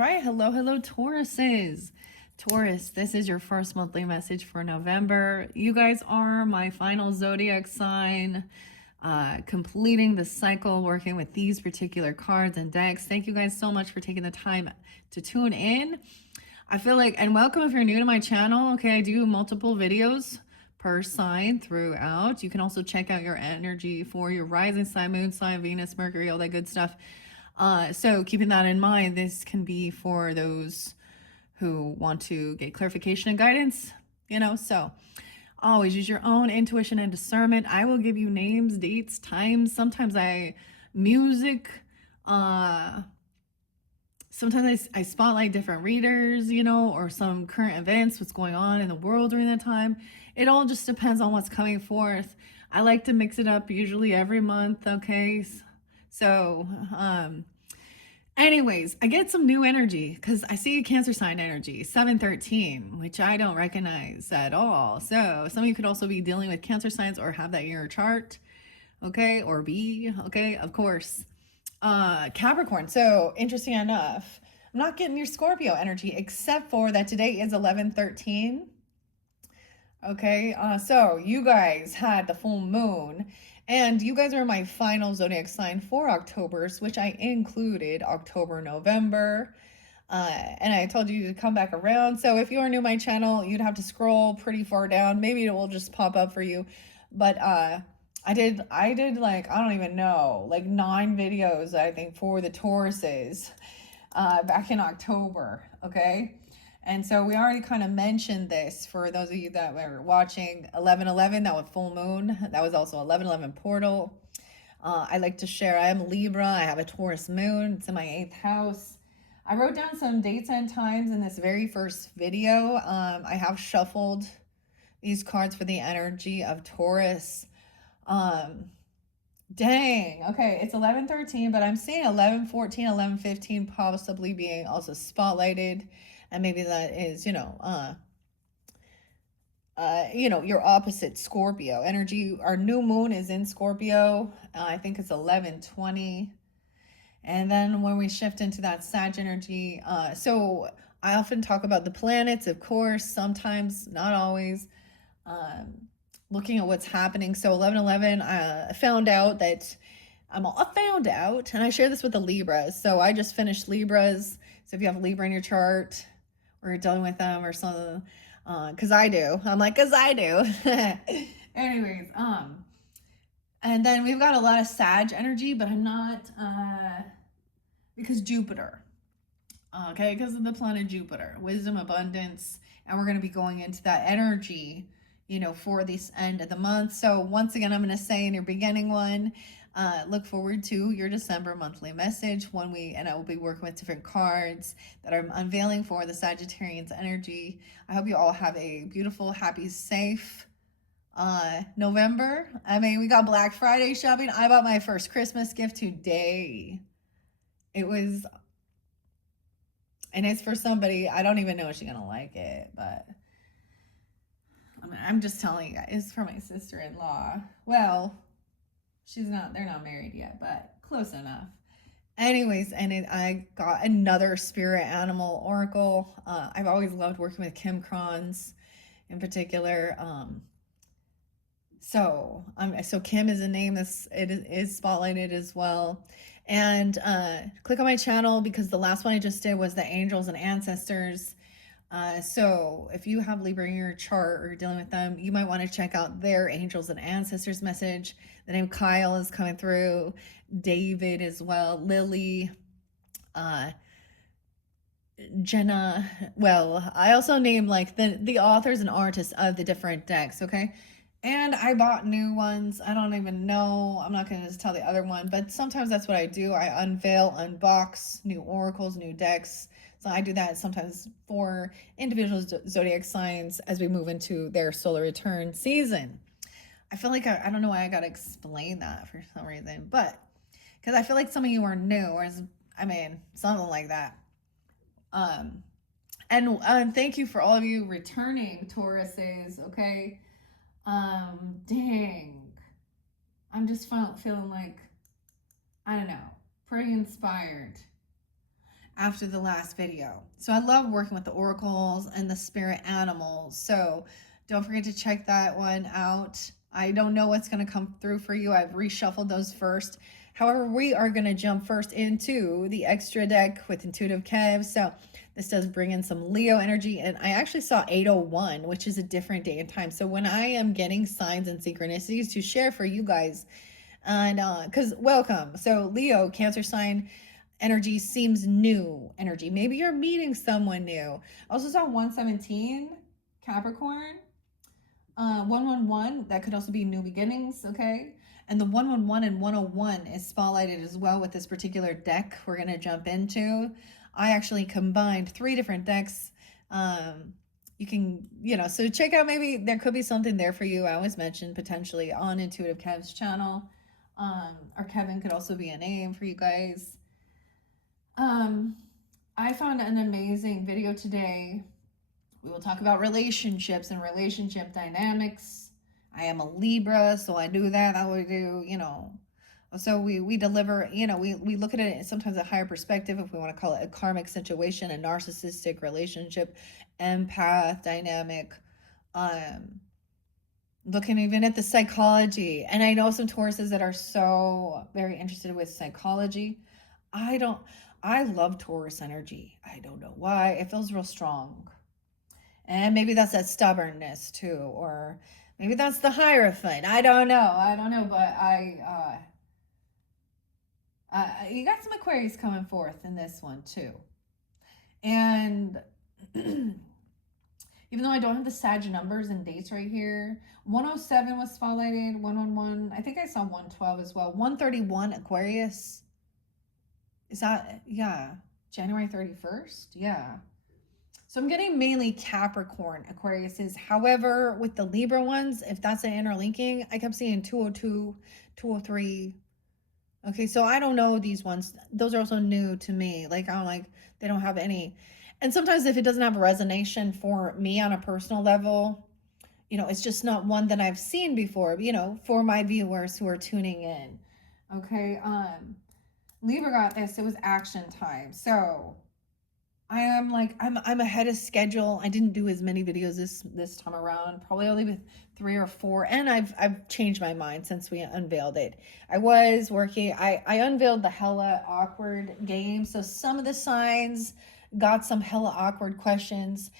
right. Hello, Tauruses. Taurus, this is your first monthly message for November. You guys are my final zodiac sign, completing the cycle, working with these particular cards and decks. Thank you guys so much for taking the time to tune in. I feel like, and welcome if you're new to my channel. Okay, I do multiple videos per sign throughout. You can also check out your energy for your rising sign, moon sign, Venus, Mercury, all that good stuff. So keeping that in mind, this can be for those who want to get clarification and guidance, so always use your own intuition and discernment. I will give you names, dates, times. Sometimes music, sometimes I spotlight different readers, or some current events, what's going on in the world during that time. It all just depends on what's coming forth. I like to mix it up usually every month, okay? So, anyways, I get some new energy because I see Cancer sign energy, 713, which I don't recognize at all. So some of you could also be dealing with Cancer signs or have that in your chart, okay, or be, okay, of course. Capricorn, so interesting enough, I'm not getting your Scorpio energy except for that today is 11/13. Okay, so you guys had the full moon, and you guys are my final zodiac sign for October's, which I included October, November, and I told you to come back around. So if you are new to my channel, you'd have to scroll pretty far down. Maybe it will just pop up for you, but I did like, I don't even know, like 9 videos, I think, for the Tauruses back in October, okay? And so we already kind of mentioned this for those of you that were watching 11/11, that was full moon. That was also 11/11 portal. I like to share, I am Libra. I have a Taurus moon. It's in my 8th house. I wrote down some dates and times in this very first video. I have shuffled these cards for the energy of Taurus. Dang. Okay, it's 11/13, but I'm seeing 11/14, 11/15 possibly being also spotlighted. And maybe that is, your opposite Scorpio energy. Our new moon is in Scorpio. I think it's 11/20. And then when we shift into that Sag energy, so I often talk about the planets, of course, sometimes, not always, looking at what's happening. So 11/11, I found out that and I share this with the Libras. So I just finished Libras. So if you have a Libra in your chart, or you're dealing with them or something, because I do. I'm like, because I do. Anyways, and then we've got a lot of Sag energy, but I'm not, because Jupiter, okay, because of the planet Jupiter, wisdom, abundance, and we're going to be going into that energy, for this end of the month. So once again, I'm going to say in your beginning one, look forward to your December monthly message and I will be working with different cards that I'm unveiling for the Sagittarians energy. I hope you all have a beautiful, happy, safe November. I mean, we got Black Friday shopping. I bought my first Christmas gift today. And it's for somebody, I don't even know if she's gonna like it, but I'm just telling you guys, it's for my sister-in-law. Well, they're not married yet, but close enough. Anyways, I got another spirit animal oracle. I've always loved working with Kim Kron's in particular. So Kim is a name it is spotlighted as well. And click on my channel because the last one I just did was the angels and ancestors. So if you have Libra in your chart or you're dealing with them, you might want to check out their angels and ancestors message. The name Kyle is coming through, David as well, Lily, Jenna. Well, I also name like the authors and artists of the different decks, okay? And I bought new ones. I don't even know. I'm not going to just tell the other one, but sometimes that's what I do. I unbox new oracles, new decks. So I do that sometimes for individual zodiac signs as we move into their solar return season. I feel like I don't know why I got to explain that for some reason, but because I feel like some of you are new, something like that. And thank you for all of you returning Tauruses, okay? Dang. I'm just feeling like, I don't know, pretty inspired. after the last video. So I love working with the oracles and the spirit animals. So don't forget to check that one out. I don't know what's going to come through for you. I've reshuffled those first. However, we are going to jump first into the extra deck with Intuitive Kev. So this does bring in some Leo energy. And I actually saw 801, which is a different day and time. So when I am getting signs and synchronicities to share for you guys, and because welcome. So Leo, Cancer sign, energy seems new energy. Maybe you're meeting someone new. I also saw 117, Capricorn. 111, that could also be new beginnings, okay? And the 111 and 101 is spotlighted as well with this particular deck we're going to jump into. I actually combined 3 different decks. You can, so check out, maybe there could be something there for you. I always mention potentially on Intuitive Kev's channel. Or Kevin could also be a name for you guys. I found an amazing video today. We will talk about relationships and relationship dynamics. I am a Libra, so I do that. I would do, so we deliver, we look at it sometimes a higher perspective, if we want to call it a karmic situation, a narcissistic relationship, empath dynamic, looking even at the psychology. And I know some Tauruses that are so very interested with psychology. I love Taurus energy. I don't know why. It feels real strong. And maybe that's that stubbornness too, or maybe that's the Hierophant. I don't know, but you got some Aquarius coming forth in this one too. And even though I don't have the Sag numbers and dates right here, 107 was spotlighted, 111, I think I saw 112 as well. 131 Aquarius. Is that, yeah, January 31st? Yeah. So I'm getting mainly Capricorn Aquariuses. However, with the Libra ones, if that's an interlinking, I kept seeing 202, 203. Okay, so I don't know these ones. Those are also new to me. Like, I'm like, they don't have any. And sometimes if it doesn't have a resonation for me on a personal level, it's just not one that I've seen before, for my viewers who are tuning in. Okay, Libra got this. It was action time. So I am like, I'm ahead of schedule. I didn't do as many videos this time around, probably only with 3 or 4. And I've changed my mind since we unveiled it. I was working, I unveiled the hella awkward game. So some of the signs got some hella awkward questions.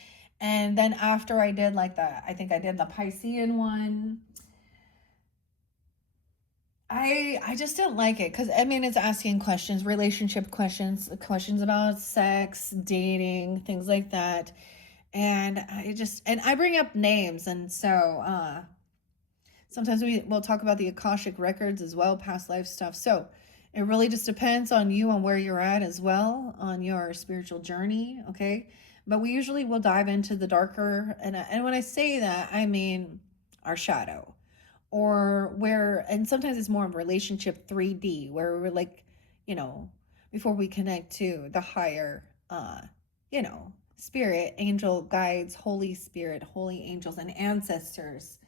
And then after I did I think I did the Piscean one, I just didn't like it because it's asking questions, relationship questions about sex, dating, things like that. And I bring up names. And so sometimes we'll talk about the Akashic records as well, past life stuff. So it really just depends on you, on where you're at as well, on your spiritual journey. Okay. But we usually will dive into the darker. And when I say that, I mean our shadow. Or and sometimes it's more of relationship 3D, where we're like, before we connect to the higher, spirit, angel guides, Holy Spirit, holy angels, and ancestors.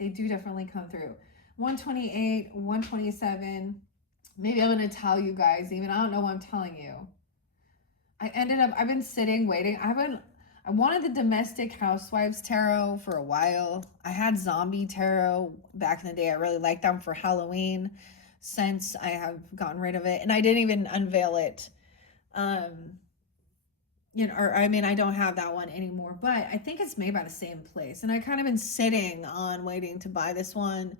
They do definitely come through. 128, 127. Maybe I'm going to tell you guys, even I don't know what I'm telling you. I've been sitting, waiting. I wanted the Domestic Housewives Tarot for a while. I had Zombie Tarot back in the day. I really liked them for Halloween. Since I have gotten rid of it. And I didn't even unveil it. I don't have that one anymore. But I think it's made by the same place. And I kind of been sitting on waiting to buy this one.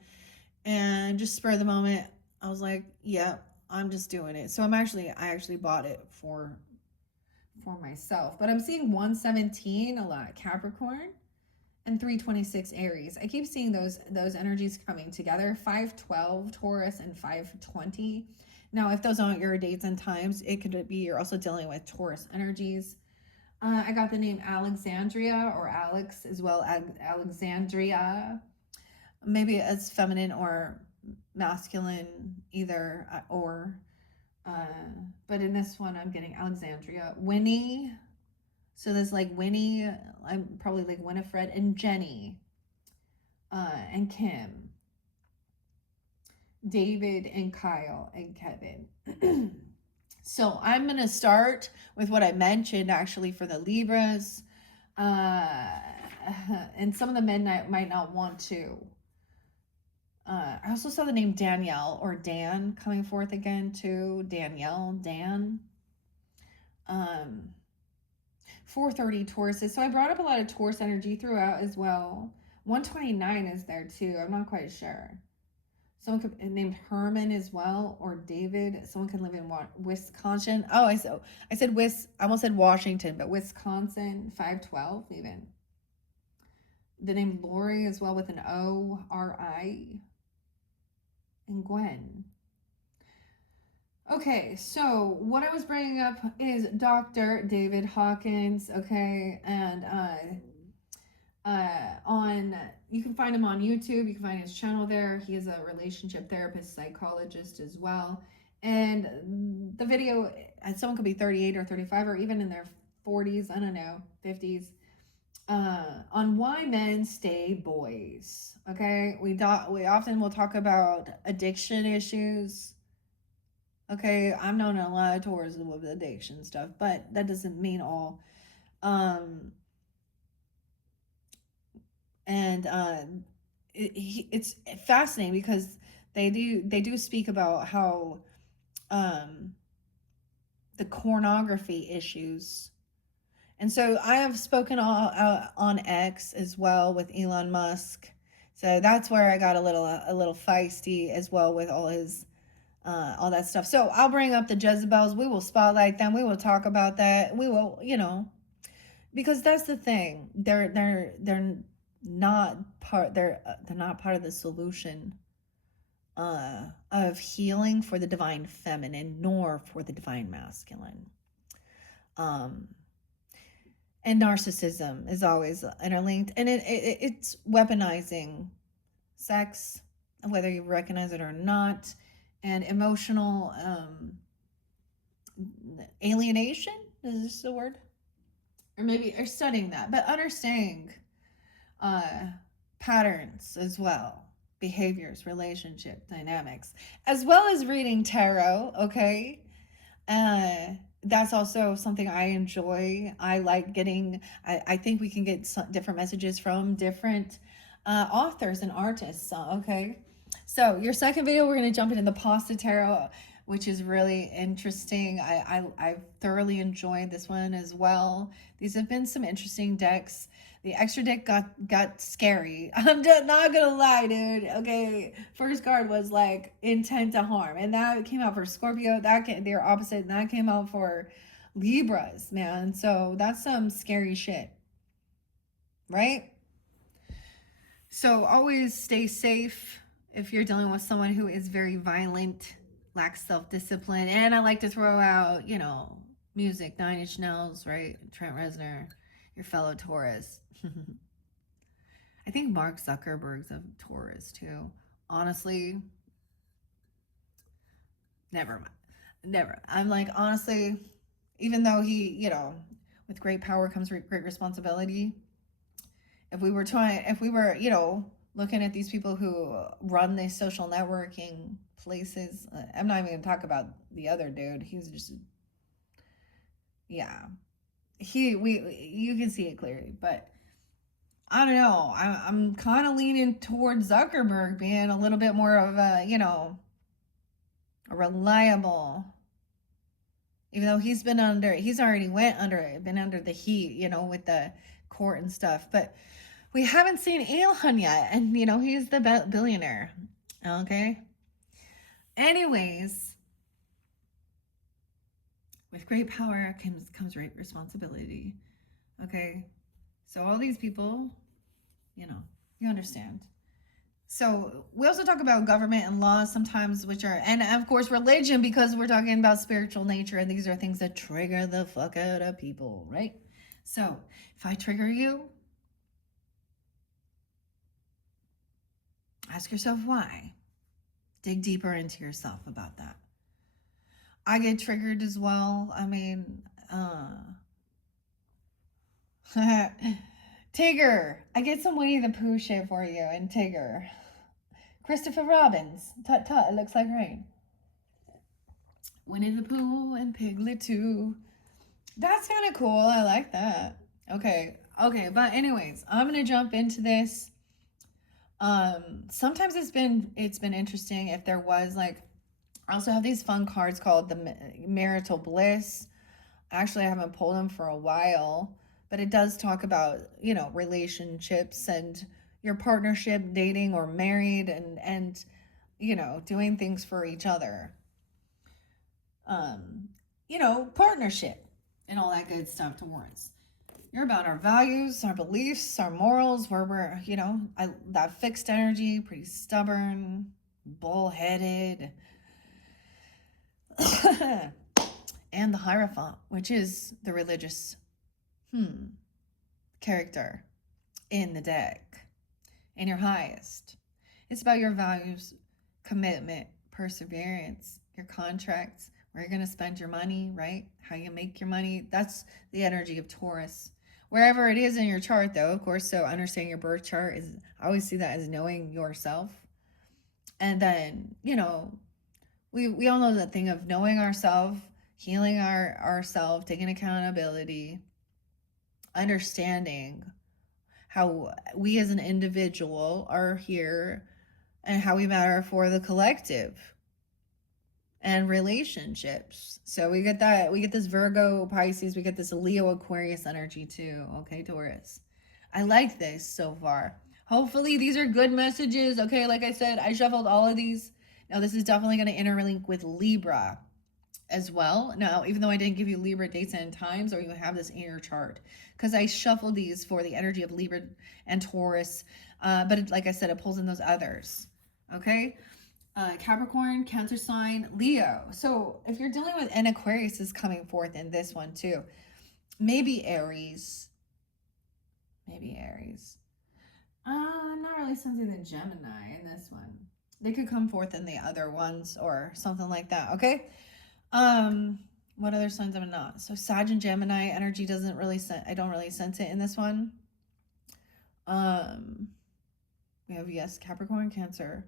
And just spur of the moment, I was like, yeah, I'm just doing it. So I actually bought it for myself. But I'm seeing 117 a lot, Capricorn, and 326 Aries. I keep seeing those energies coming together. 512 Taurus and 520. Now, if those aren't your dates and times, it could be you're also dealing with Taurus energies. I got the name Alexandria or Alex as well. Alexandria. Maybe it's feminine or masculine, either or. But in this one, I'm getting Alexandria. Winnie. So there's Winnie, I'm probably Winifred, and Jenny, and Kim, David and Kyle and Kevin. So I'm going to start with what I mentioned actually for the Libras. And some of the men might not want to. I also saw the name Danielle or Dan coming forth again too. Danielle, Dan. 430 Tauruses. So I brought up a lot of Taurus energy throughout as well. 129 is there too. I'm not quite sure. Someone could named Herman as well, or David. Someone can live in Wisconsin. Oh, I said I almost said Washington, but Wisconsin, 512 even. The name Lori as well with an O-R-I. And Gwen. Okay, so what I was bringing up is Dr. David Hawkins, okay, and you can find him on YouTube. You can find his channel there. He is a relationship therapist, psychologist as well. And the video, someone could be 38 or 35 or even in their 40s, I don't know, 50s, on why men stay boys. Okay, we often will talk about addiction issues. Okay, I'm known a lot of Taurus with addiction stuff, but that doesn't mean all. It's fascinating because they do speak about how the pornography issues. And so I have spoken on X as well with Elon Musk. So that's where I got a little feisty as well with all his all that stuff. So I'll bring up the Jezebels. We will spotlight them. We will talk about that. We will, because that's the thing. They're not part. They're not part of the solution of healing for the divine feminine, nor for the divine masculine. And narcissism is always interlinked, and it's weaponizing sex, whether you recognize it or not, and emotional alienation. Is this the word? Or maybe or studying that, but understanding patterns as well, behaviors, relationship dynamics, as well as reading tarot. Okay. That's also something I enjoy. I like getting, I think we can get some different messages from different authors and artists. Okay. So your second video, we're going to jump into the Pasta Tarot, which is really interesting. I thoroughly enjoyed this one as well. These have been some interesting decks. The extra deck got scary. I'm just not gonna lie, dude. Okay, first card was like intent to harm, and that came out for Scorpio. They're opposite, and that came out for Libras, man. So that's some scary shit, right? So always stay safe if you're dealing with someone who is very violent, lacks self-discipline. And I like to throw out, music, 9 Inch Nails, right? Trent Reznor, your fellow Taurus. I think Mark Zuckerberg's a Taurus too. Honestly, never mind. I'm like, honestly, even though he, with great power comes great responsibility. If we were, looking at these people who run these social networking places, I'm not even going to talk about the other dude. He's just, yeah. You can see it clearly, but I don't know. I'm kind of leaning towards Zuckerberg being a little bit more of a, a reliable, even though he's already been under the heat, with the court and stuff, but we haven't seen Elon yet, and he's the billionaire. Okay. Anyways, with great power comes great responsibility. Okay. So all these people, you understand. So we also talk about government and laws sometimes, and of course religion, because we're talking about spiritual nature, and these are things that trigger the fuck out of people, right? So if I trigger you, ask yourself why. Dig deeper into yourself about that. I get triggered as well. I mean, Tigger. I get some Winnie the Pooh shit for you, and Tigger. Christopher Robbins. Tut tut, it looks like rain. Winnie the Pooh and Piglet too. That's kind of cool. I like that. Okay. Okay. But anyways, I'm going to jump into this. Sometimes it's been interesting if there was like, I also have these fun cards called the marital bliss. Actually, I haven't pulled them for a while, but it does talk about, relationships and your partnership, dating or married, and doing things for each other. Um, partnership and all that good stuff towards. You're about our values, our beliefs, our morals, where we're, that fixed energy, pretty stubborn, bullheaded. And the Hierophant, which is the religious character in the deck, and your highest. It's about your values, commitment, perseverance, your contracts, where you're going to spend your money, right? How you make your money. That's the energy of Taurus. Wherever it is in your chart, though, of course, so understanding your birth chart is, I always see that as knowing yourself. And then, we all know that thing of knowing ourselves, healing ourselves, taking accountability, understanding how we as an individual are here and how we matter for the collective and relationships. So we get this Virgo, Pisces, we get this Leo, Aquarius energy too. Okay, Taurus. I like this so far. Hopefully these are good messages. Okay, like I said, I shuffled all of these. Now this is definitely going to interlink with Libra as well. Now, even though I didn't give you Libra dates and times, or you have this in your chart, because I shuffled these for the energy of Libra and Taurus. But like I said, it pulls in those others. Okay. Capricorn, Cancer sign, Leo. So if you're dealing with an Aquarius is coming forth in this one too. Maybe Aries. Maybe Aries. I'm not really sensing the Gemini in this one. They could come forth in the other ones or something like that. Okay. What other signs am I not? So Sag and Gemini energy doesn't really I don't really sense it in this one. We have, yes, Capricorn, Cancer.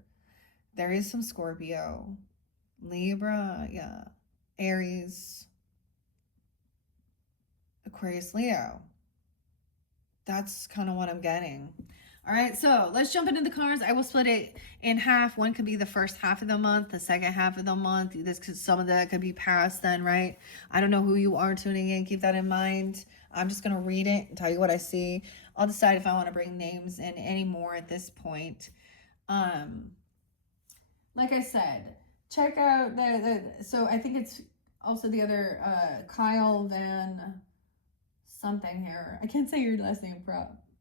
There is some Scorpio, Libra, yeah, Aries, Aquarius, Leo. That's kind of what I'm getting. All right, so let's jump into the cards. I will split it in half. One could be the first half of the month, the second half of the month. Some of that could be past then, right? I don't know who you are tuning in. Keep that in mind. I'm just going to read it and tell you what I see. I'll decide if I want to bring names in anymore at this point. Like I said, check out so I think it's also the other Kyle Van something here. I can't say your last name,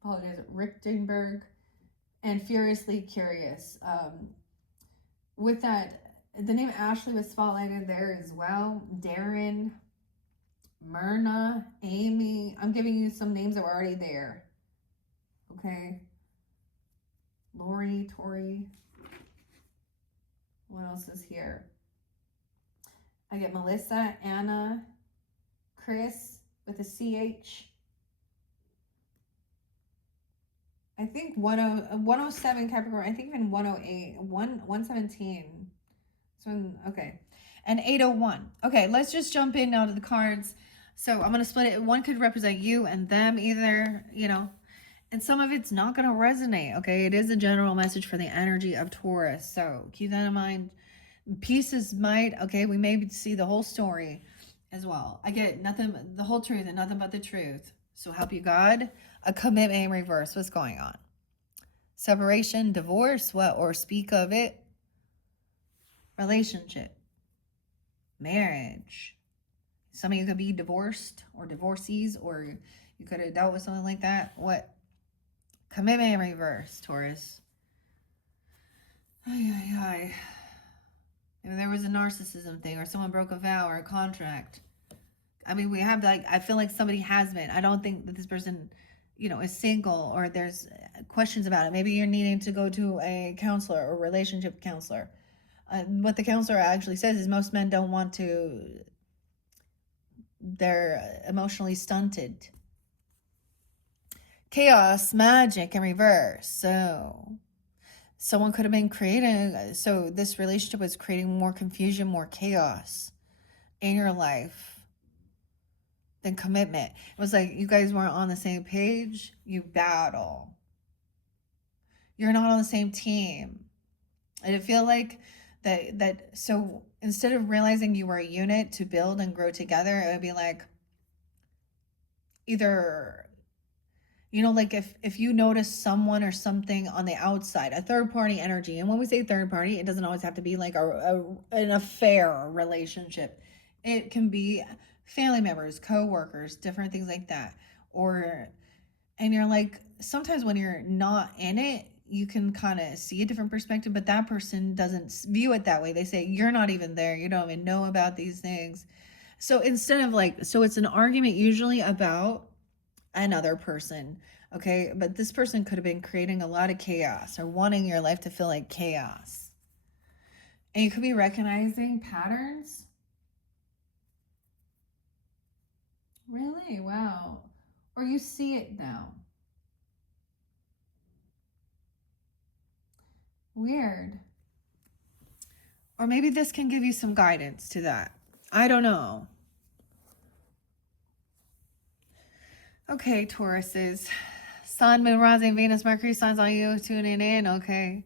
apologize. Richtenberg and Furiously Curious. With that, the name Ashley was spotlighted there as well. Darren, Myrna, Amy. I'm giving you some names that were already there. Okay. Lori, Tori. What else is here? I get Melissa, Anna, Chris with a CH. I think 107 Capricorn. I think even 108, 117. So, okay. And 801. Okay, let's just jump in now to the cards. So I'm going to split it. One could represent you and them either, and some of it's not going to resonate. Okay, it is a general message for the energy of Taurus. So keep that in mind. Pieces might, okay, we may see the whole story as well. I get nothing, the whole truth and nothing but the truth. So help you God. A commitment in reverse. What's going on? Separation, divorce, what, or speak of it. Relationship, marriage. Some of you could be divorced or divorcees, or you could have dealt with something like that. What? Commitment in reverse, Taurus. Maybe there was a narcissism thing, or someone broke a vow or a contract. I mean, we have I feel like somebody has been. I don't think that this person, is single, or there's questions about it. Maybe you're needing to go to a counselor or relationship counselor. What the counselor actually says is most men don't want to, they're emotionally stunted. Chaos, magic in reverse. So someone could have been creating, so this relationship was creating more confusion, more chaos. in your life than commitment. It was like you guys weren't on the same page. You battle. You're not on the same team. And I feel like so instead of realizing you were a unit to build and grow together, it would be like either, like if you notice someone or something on the outside, a third party energy. And when we say third party, it doesn't always have to be like an affair relationship. It can be family members, co-workers, different things like that. And you're like, sometimes when you're not in it, you can kind of see a different perspective, but that person doesn't view it that way. They say, you're not even there. You don't even know about these things. So instead of like, so it's an argument usually about another person, okay? But this person could have been creating a lot of chaos or wanting your life to feel like chaos. And you could be recognizing patterns. Really? Wow. Or you see it now. Weird. Or maybe this can give you some guidance to that. I don't know. Okay, Tauruses. Sun, Moon, Rising, Venus, Mercury signs on you tuning in. Okay.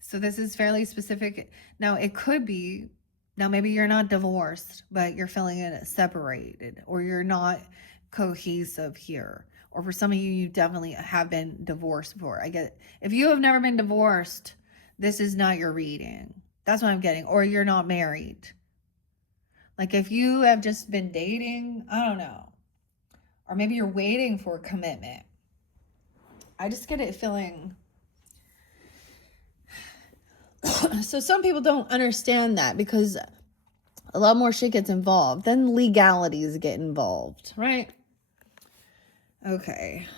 So this is fairly specific. Now, it could be, now maybe you're not divorced, but you're feeling it separated, or you're not cohesive here. Or for some of you, you definitely have been divorced before. I get it. If you have never been divorced, this is not your reading. That's what I'm getting. Or you're not married. Like if you have just been dating, I don't know. Or maybe you're waiting for a commitment. I just get it feeling. So some people don't understand that because a lot more shit gets involved. Then legalities get involved, right? Okay.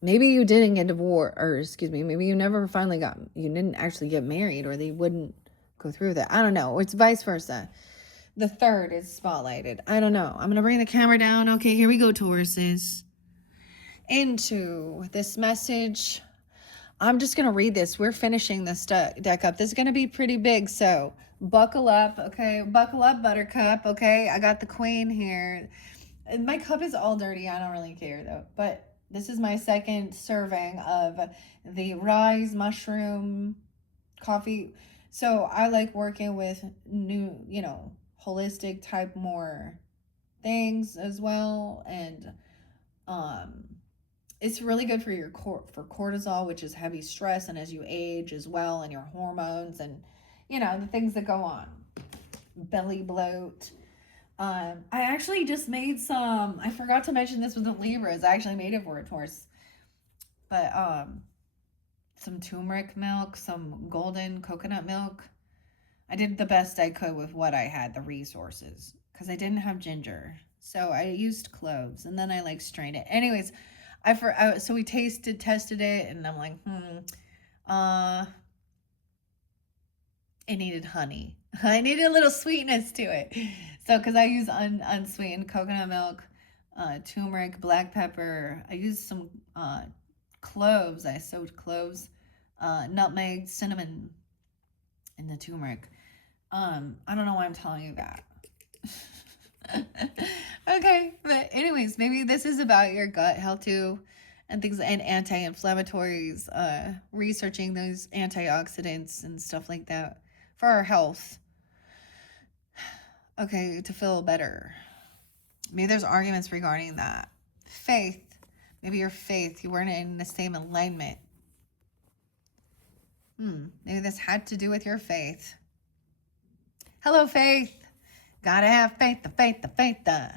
Maybe you didn't get divorced, or excuse me, maybe you never finally you didn't actually get married, or they wouldn't go through that. I don't know. It's vice versa. The third is spotlighted. I don't know. I'm going to bring the camera down. Okay, here we go, Tauruses. Into this message. I'm just going to read this. We're finishing this deck up. This is going to be pretty big, so buckle up, okay? Buckle up, Buttercup, okay? I got the queen here. My cup is all dirty. I don't really care, though. But this is my second serving of the Rise Mushroom Coffee. So I like working with new, holistic type more things as well. And it's really good for your for cortisol, which is heavy stress, and as you age as well, and your hormones, and the things that go on, belly bloat. I actually just made some. I forgot to mention this with the Libras. I actually made it for a Taurus, but some turmeric milk, some golden coconut milk. I did the best I could with what I had, the resources, because I didn't have ginger, so I used cloves, and then I strained it. Anyways, so we tested it, and I'm like, it needed honey. I needed a little sweetness to it. So, because I use unsweetened coconut milk, turmeric, black pepper. I used some cloves. I soaked cloves, nutmeg, cinnamon, and the turmeric. I don't know why I'm telling you that. Okay, but anyways, maybe this is about your gut health too, and things, and anti-inflammatories, researching those antioxidants and stuff like that for our health. Okay, to feel better. Maybe there's arguments regarding that. Faith. Maybe your faith, you weren't in the same alignment. Maybe this had to do with your faith. Hello, faith. Gotta have faith, the faith, the faith, the.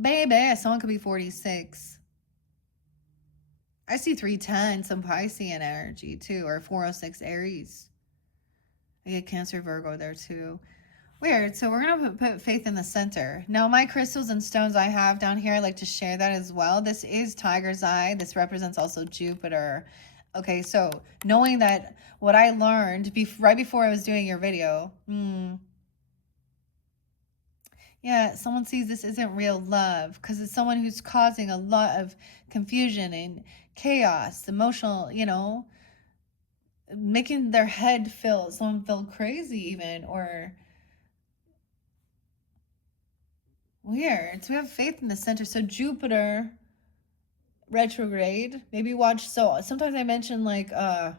Baby, someone could be 46. I see 310, some Piscean energy too, or 406 Aries. I get Cancer, Virgo there too. Weird. So we're going to put faith in the center. Now, my crystals and stones I have down here, I like to share that as well. This is Tiger's Eye. This represents also Jupiter. Okay, so knowing that what I learned right before I was doing your video, yeah, someone sees this isn't real love because it's someone who's causing a lot of confusion and chaos, emotional, making their head someone feel crazy even, or Weird. So we have faith in the center. So Jupiter retrograde. Maybe watch. So sometimes I mention like I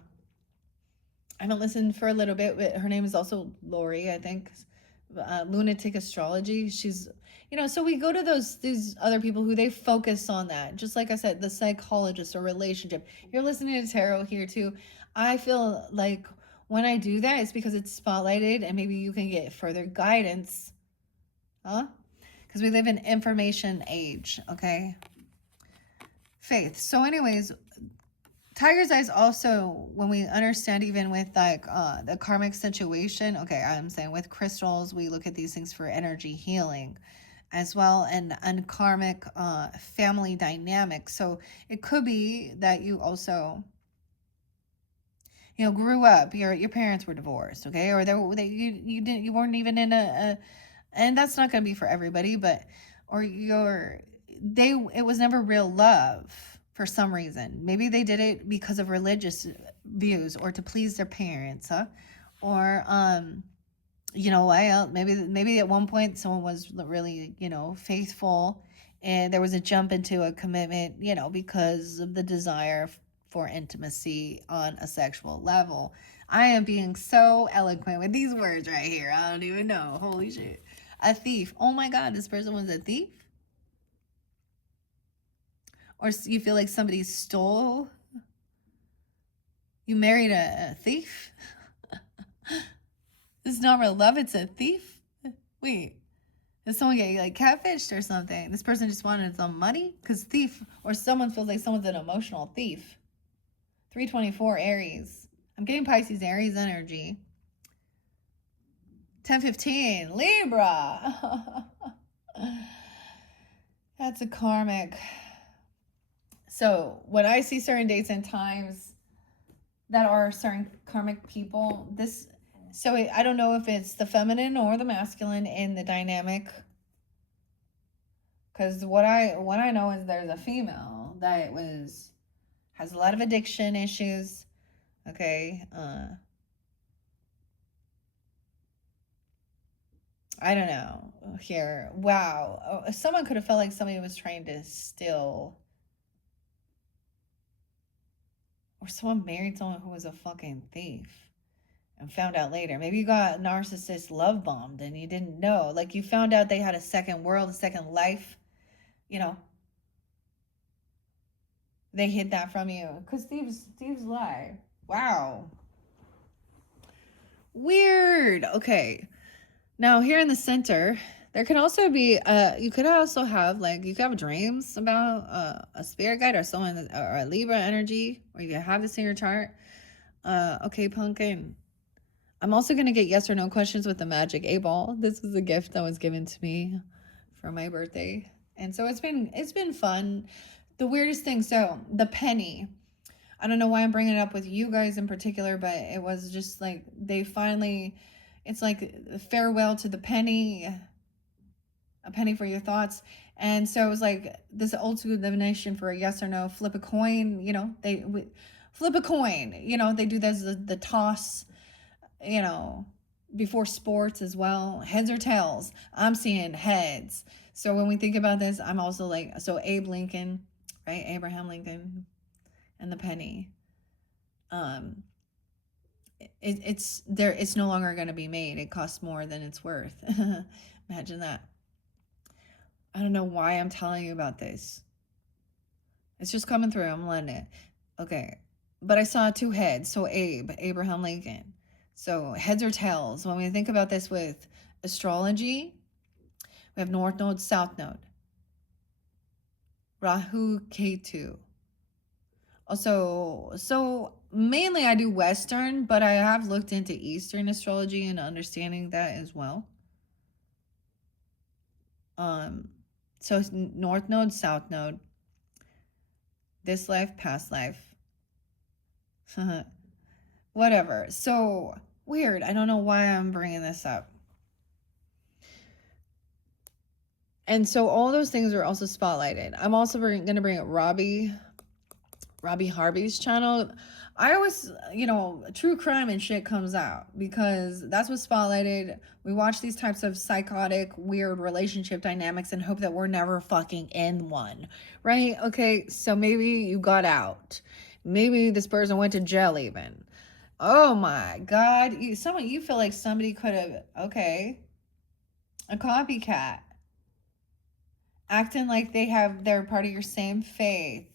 haven't listened for a little bit, but her name is also Lori, I think. Lunatic Astrology. She's, you know, so we go to these other people who they focus on that. Just like I said, the psychologist or relationship. You're listening to tarot here too. I feel like when I do that, it's because it's spotlighted and maybe you can get further guidance. Huh? Because we live in information age, okay? Faith. So anyways, Tiger's eyes also, when we understand even with like the karmic situation, okay, I'm saying with crystals, we look at these things for energy healing as well, and karmic family dynamics. So it could be that you also, you know, grew up, your parents were divorced, okay, or you weren't even in a and that's not going to be for everybody, but or it was never real love for some reason. Maybe they did it because of religious views or to please their parents, huh? Or you know, maybe at one point someone was really, you know, faithful and there was a jump into a commitment, you know, because of the desire for intimacy on a sexual level. I am being so eloquent with these words right here. I don't even know. Holy shit. A thief. Oh my God, this person was a thief? Or you feel like somebody stole? You married a thief? It's not real love, it's a thief? Wait, did someone get like catfished or something? This person just wanted some money? Because thief, or someone feels like someone's an emotional thief. 324 Aries. I'm getting Pisces Aries energy. 1015 Libra. That's a karmic. So when I see certain dates and times that are certain karmic people, I don't know if it's the feminine or the masculine in the dynamic. Because what I know is there's a female that has a lot of addiction issues. Okay. I don't know here. Wow. Someone could have felt like somebody was trying to steal. Or someone married someone who was a fucking thief and found out later. Maybe you got narcissist love bombed and you didn't know. Like you found out they had a second world, a second life. You know, they hid that from you. Because thieves lie. Wow. Weird. Okay. Now here in the center, there can also be you could also have like you could have dreams about a spirit guide or someone or a Libra energy, or you have this in your chart. Okay, pumpkin. I'm also gonna get yes or no questions with the magic 8-ball. This is a gift that was given to me for my birthday, and so it's been fun. The weirdest thing, so the penny. I don't know why I'm bringing it up with you guys in particular, but it was just like they finally. It's like farewell to the penny, a penny for your thoughts. And so it was like this old school divination for a yes or no, flip a coin, you know, flip a coin, you know, they do this, the toss, you know, before sports as well, heads or tails. I'm seeing heads. So when we think about this, I'm also like, so Abe Lincoln, right? Abraham Lincoln and the penny. It's no longer going to be made. It costs more than it's worth. Imagine that. I don't know why I'm telling you about this. It's just coming through. I'm letting it. Okay. But I saw 2 heads. So Abraham Lincoln. So heads or tails. When we think about this with astrology, we have North Node, South Node. Rahu, Ketu. Also, so mainly I do Western, but I have looked into Eastern astrology and understanding that as well. So North Node, South Node, this life, past life, whatever. So weird. I don't know why I'm bringing this up. And so all those things are also spotlighted. I'm also going to bring up Robbie Robbie Harvey's channel, I always, true crime and shit comes out because that's what's spotlighted. We watch these types of psychotic, weird relationship dynamics and hope that we're never fucking in one, right? Okay, so maybe you got out. Maybe this person went to jail even. Oh my God. You feel like somebody could have, okay, a copycat, acting like they're part of your same faith.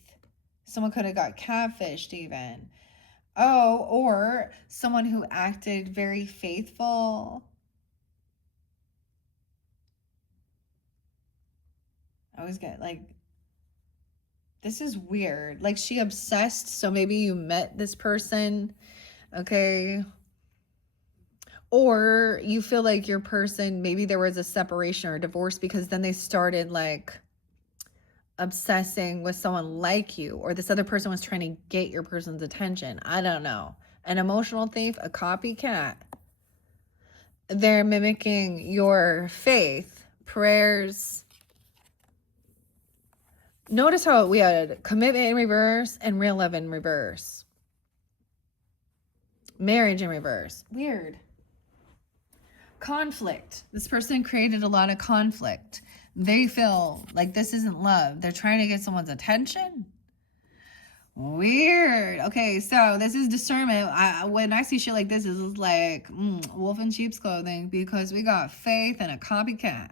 Someone could have got catfished even. Oh, or someone who acted very faithful. I always get like, this is weird. Like she obsessed. So maybe you met this person. Okay. Or you feel like your person, maybe there was a separation or a divorce because then they started like obsessing with someone like you, or this other person was trying to get your person's attention. I don't know. An emotional thief, a copycat. They're mimicking your faith, prayers. Notice how we had commitment in reverse and real love in reverse. Marriage in reverse. Weird. Conflict. This person created a lot of conflict. They feel like this isn't love. They're trying to get someone's attention. Weird. Okay, so this is discernment. When I see shit like this, it's like wolf in sheep's clothing because we got faith and a copycat.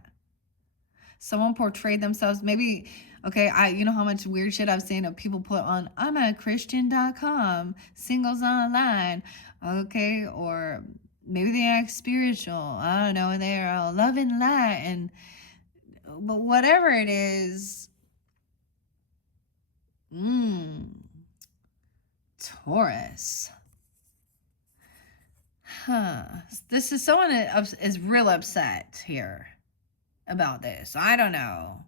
Someone portrayed themselves, maybe, okay, you know how much weird shit I've seen of people put on, I'm at Christian.com, singles online, okay, or maybe they act spiritual, I don't know, and they're love and light, but whatever it is, Taurus. This is someone that is real upset here about this. I don't know.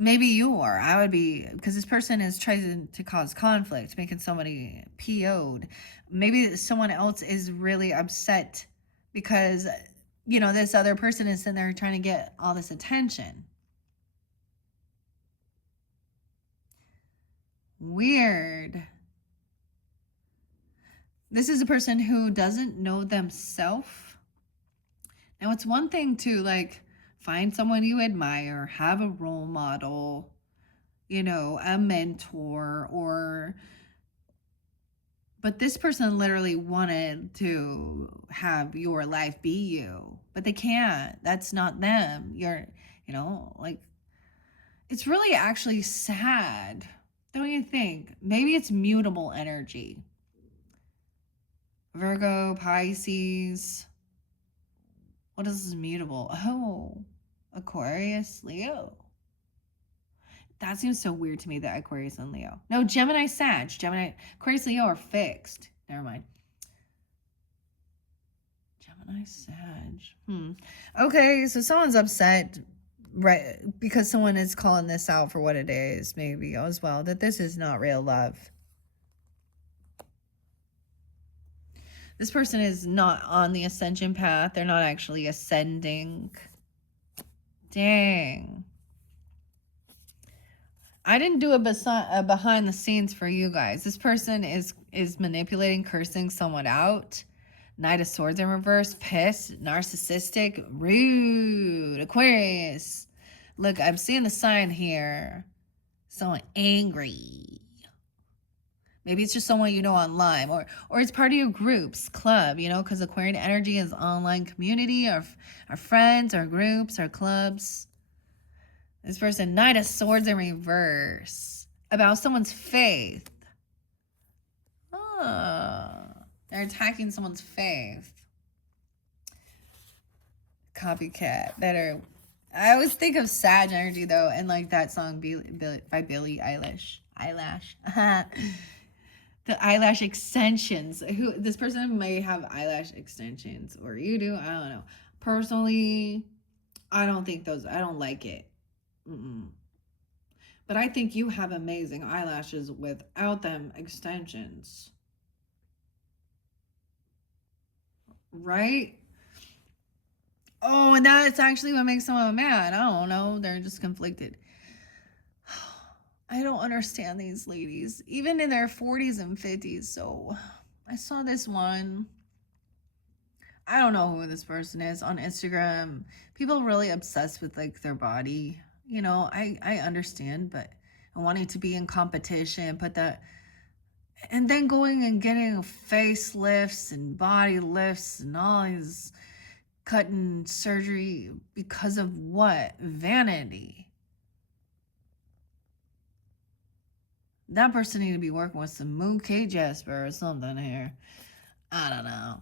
Maybe you are. I would be, because this person is trying to cause conflict, making somebody PO'd. Maybe someone else is really upset because, this other person is sitting there trying to get all this attention. Weird. This is a person who doesn't know themselves. Now, it's one thing to like find someone you admire, have a role model, a mentor, but this person literally wanted to have your life be you, but they can't. That's not them. You're, like, it's really actually sad, don't you think? Maybe it's mutable energy. Virgo, Pisces. What is mutable? Oh, Aquarius, Leo. That seems so weird to me, that Aquarius and Leo. No, Gemini, Sag. Aquarius, Leo are fixed. Never mind. Gemini, Sag. Okay, so someone's upset, right? Because someone is calling this out for what it is, maybe as well, that this is not real love. This person is not on the ascension path. They're not actually ascending. Dang. I didn't do a behind the scenes for you guys. This person is manipulating, cursing someone out. Knight of Swords in reverse. Pissed, narcissistic, rude. Aquarius. Look, I'm seeing the sign here. Someone angry. Maybe it's just someone you know online, or it's part of your groups, club, because Aquarian energy is online community, our friends, our groups, our clubs. This person, Knight of Swords in reverse. About someone's faith. They're attacking someone's faith. Copycat. I always think of Sag energy, though, and like that song by Billie Eilish. The eyelash extensions. This person may have eyelash extensions, or you do. I don't know. Personally, I don't like it. But I think you have amazing eyelashes without them extensions. Right? Oh, and that's actually what makes someone mad. I don't know. They're just conflicted. I don't understand these ladies, even in their 40s and 50s. So I saw this one. I don't know who this person is on Instagram. People really obsessed with like their body. You know, I understand, but wanting to be in competition, put that, and then going and getting facelifts and body lifts and all these cutting surgery because of what? Vanity. That person need to be working with some Moon K Jasper or something here. I don't know.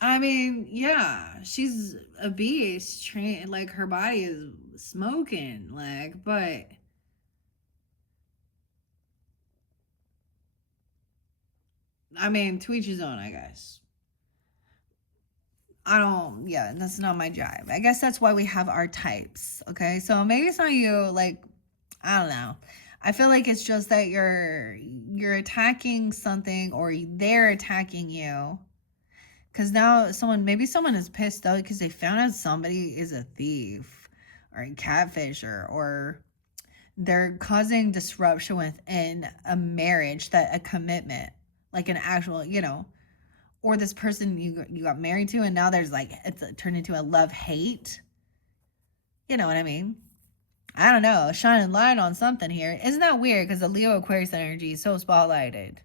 I mean, yeah, she's a beast. Like her body is smoking. Like, but I mean, to each his own, I guess. I don't. Yeah, that's not my jive. I guess that's why we have our types. Okay, so maybe it's not you. Like, I don't know. I feel like it's just that you're attacking something or they're attacking you. Because now maybe someone is pissed though because they found out somebody is a thief or a catfisher, or they're causing disruption within a marriage, that a commitment, like an actual, or this person you got married to, and now there's like, turned into a love-hate. You know what I mean? I don't know. Shining light on something here. Isn't that weird? Because the Leo Aquarius energy is so spotlighted.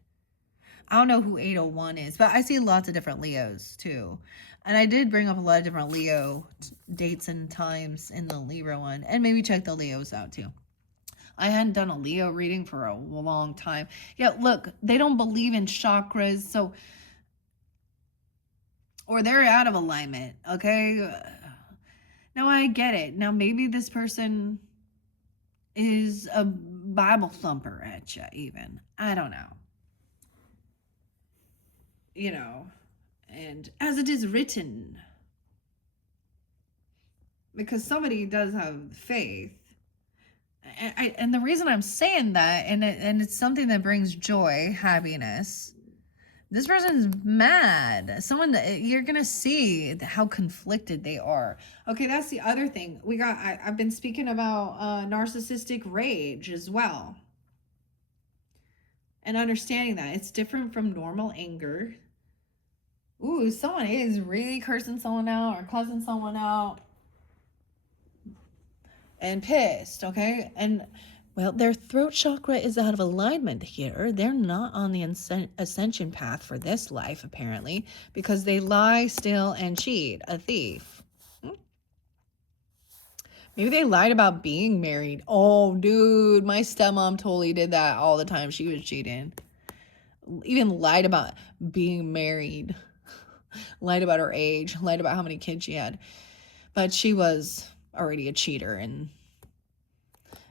I don't know who 801 is, but I see lots of different Leos too. And I did bring up a lot of different Leo dates and times in the Libra one. And maybe check the Leos out too. I hadn't done a Leo reading for a long time. Yeah, look, they don't believe in chakras, so, or they're out of alignment, okay? Now I get it. Now maybe this person is a Bible thumper at you even. I don't know. And as it is written, because somebody does have faith. And the reason I'm saying that, and it's something that brings joy, happiness. This person's mad. Someone that you're gonna see how conflicted they are. Okay, that's the other thing. I've been speaking about narcissistic rage as well. And understanding that it's different from normal anger. Ooh, someone is really cursing someone out or cussing someone out. And pissed, okay? And, well, their throat chakra is out of alignment here. They're not on the ascension path for this life, apparently, because they lie, steal, and cheat. A thief. Maybe they lied about being married. Oh, dude, my stepmom totally did that all the time. She was cheating. Even lied about being married. Lied about her age. Lied about how many kids she had. But she was already a cheater. And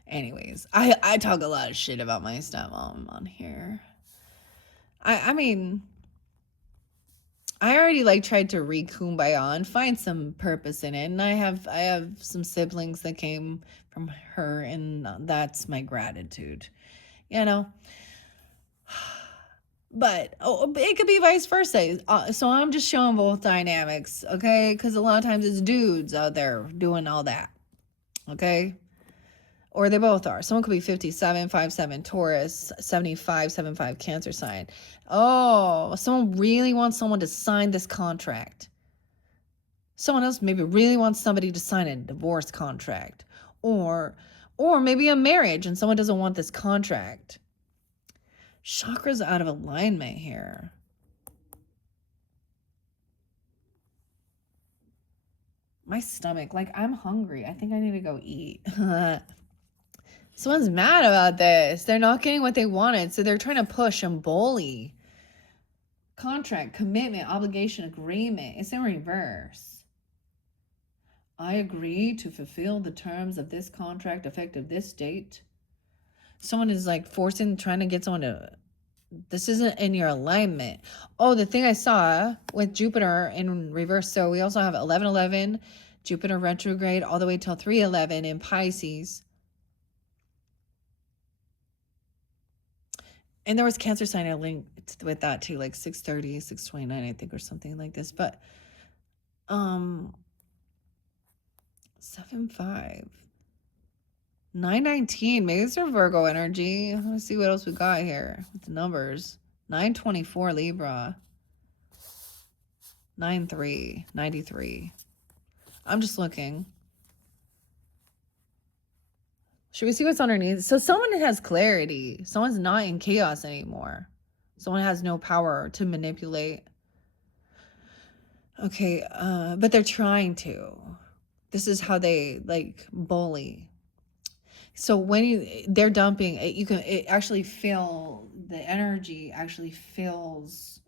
anyways, I talk a lot of shit about my stepmom on here. I mean, I already tried to re-kumbaya and find some purpose in it, and I have some siblings that came from her, and that's my gratitude, But it could be vice versa. So I'm just showing both dynamics, okay? Because a lot of times it's dudes out there doing all that, okay? Or they both are. Someone could be 57, 57 Taurus, 75, 75 Cancer sign. Oh, someone really wants someone to sign this contract. Someone else maybe really wants somebody to sign a divorce contract. Or maybe a marriage and someone doesn't want this contract. Chakra's out of alignment here. My stomach, I'm hungry. I think I need to go eat. Someone's mad about this. They're not getting what they wanted, so they're trying to push and bully. Contract, commitment, obligation, agreement. It's in reverse. I agree to fulfill the terms of this contract effective this date. Someone is trying to get someone to, this isn't in your alignment. Oh, the thing I saw with Jupiter in reverse. So we also have 1111, Jupiter retrograde all the way till 311 in Pisces. And there was Cancer sign I linked with that too, 630, 629, I think, or something like this. But 7-5. 919. Maybe it's our Virgo energy. Let's see what else we got here with the numbers. 924 Libra. 93. 93. I'm just looking. Should we see what's underneath? So someone has clarity. Someone's not in chaos anymore. Someone has no power to manipulate. Okay, but they're trying to. This is how they like bully. So when they're dumping, it actually feel, the energy actually feels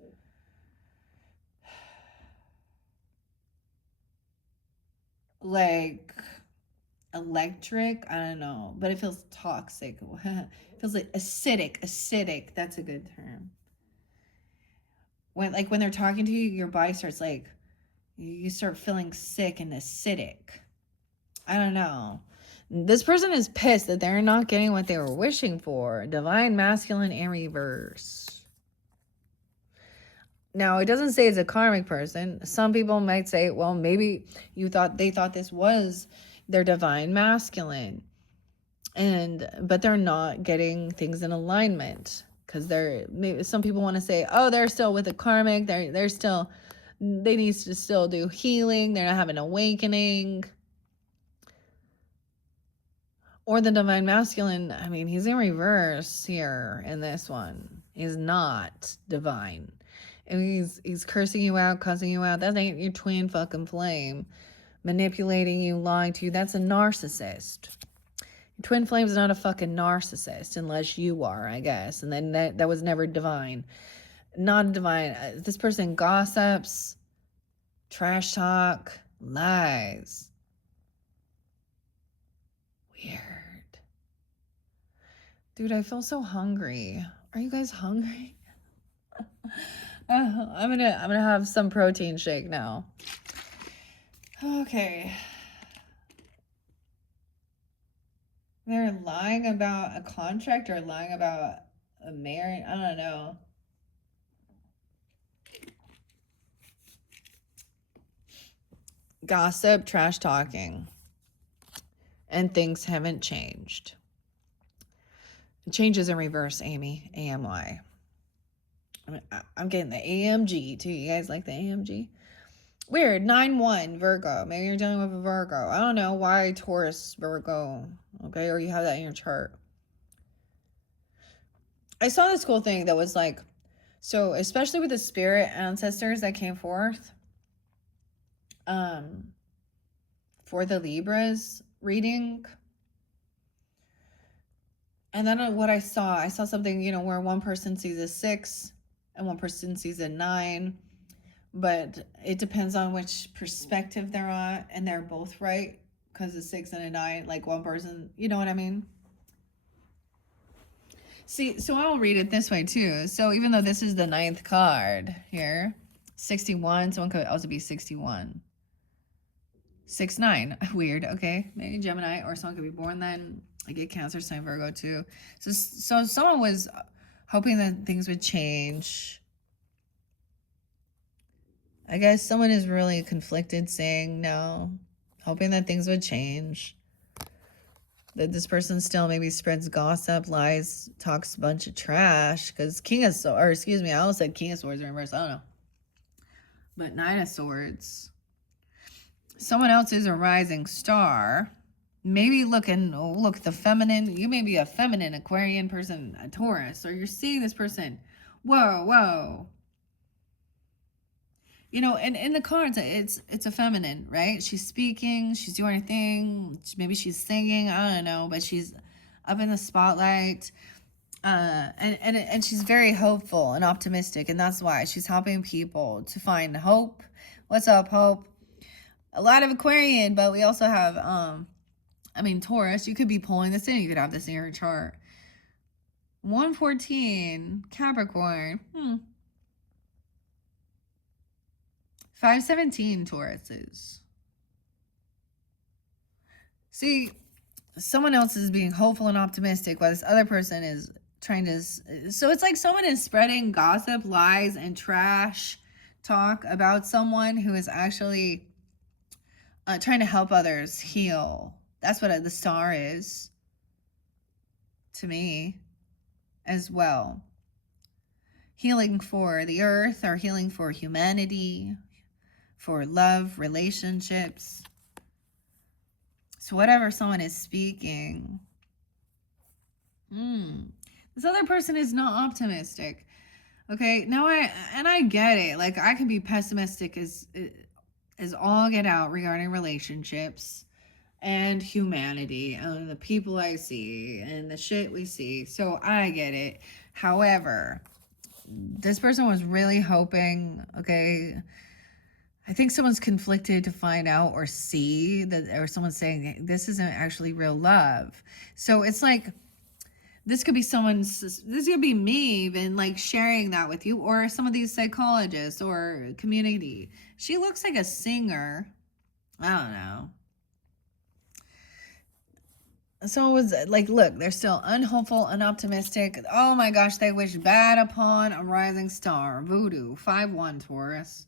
like electric. I don't know, but it feels toxic. It feels like acidic. That's a good term. When they're talking to you, your body starts like, you start feeling sick and acidic. I don't know. This person is pissed that they're not getting what they were wishing for. Divine masculine in reverse. Now, it doesn't say it's a karmic person. Some people might say, well, maybe they thought this was their divine masculine. But they're not getting things in alignment. Because maybe some people want to say, oh, they're still with a karmic. They need to still do healing. They're not having an awakening. Or the divine masculine, I mean, he's in reverse here in this one. He's not divine. And he's cursing you out, cussing you out. That ain't your twin fucking flame. Manipulating you, lying to you. That's a narcissist. Your twin flame is not a fucking narcissist unless you are, I guess. And then that was never divine. Not divine. This person gossips, trash talk, lies. Weird. Dude, I feel so hungry. Are you guys hungry? I'm gonna have some protein shake now. Okay. They're lying about a contract or lying about a marriage. I don't know. Gossip, trash talking. And things haven't changed. Changes in reverse, Amy. AMY. I'm getting the AMG too. You guys like the AMG? Weird. 9-1 Virgo. Maybe you're dealing with a Virgo. I don't know why Taurus, Virgo. Okay, or you have that in your chart. I saw this cool thing that was like, so especially with the spirit ancestors that came forth, for the Libras reading. And then what I saw something, where one person sees a 6 and one person sees a 9, but it depends on which perspective they're on, and they're both right, because a 6 and a 9, like one person, you know what I mean? See, so I'll read it this way too. So even though this is the 9th card here, 61, someone could also be 61. 6-9, weird. Okay, maybe Gemini, or someone could be born then. I get Cancer sign, Virgo too. So someone was hoping that things would change. I guess someone is really conflicted, saying no, hoping that things would change. That this person still maybe spreads gossip, lies, talks a bunch of trash. Because I almost said King of Swords in reverse. I don't know. But 9 of Swords. Someone else is a rising star. Maybe look, the feminine. You may be a feminine Aquarian person, a Taurus, or you're seeing this person. Whoa. And in the cards, it's a feminine, right? She's speaking, she's doing her thing. Maybe she's singing, I don't know, but she's up in the spotlight. And she's very hopeful and optimistic, and that's why she's helping people to find hope. What's up, hope? A lot of Aquarian, but we also have Taurus. You could be pulling this in. You could have this in your chart. 114 Capricorn. 517 Tauruses. See, someone else is being hopeful and optimistic while this other person is trying to. So it's like someone is spreading gossip, lies, and trash talk about someone who is actually trying to help others heal. That's what the star is. to me as well. Healing for the earth, or healing for humanity, for love, relationships. So whatever someone is speaking, this other person is not optimistic. Okay, now I get it. Like, I can be pessimistic as all get out regarding relationships and humanity and the people I see and the shit we see. So I get it. However, this person was really hoping, okay, I think someone's conflicted to find out or see that, or someone's saying this isn't actually real love. So it's like, this could be this could be me even, like, sharing that with you, or some of these psychologists or community. She looks like a singer. I don't know. So it was like, look, they're still unhopeful, unoptimistic. Oh my gosh, they wish bad upon a rising star. Voodoo, 5-1 Taurus.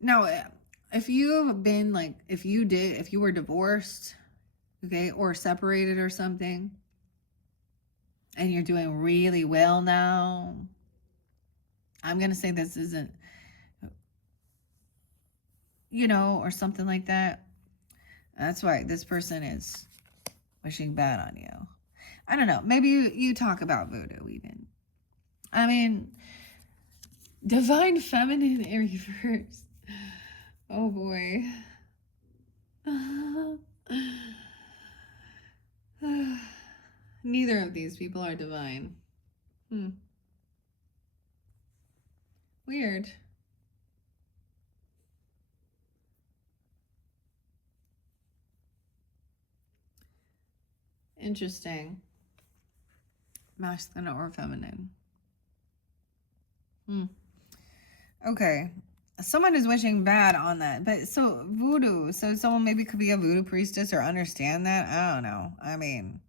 Now, if you've been like, if you were divorced, okay, or separated or something, and you're doing really well now, I'm going to say this isn't, or something like that. That's why this person is wishing bad on you. I don't know. Maybe you talk about voodoo even. I mean, divine feminine in reverse. Oh boy. Neither of these people are divine. Weird. Interesting. Masculine or feminine. Okay. Someone is wishing bad on that. But so voodoo. So someone maybe could be a voodoo priestess or understand that. I don't know. I mean,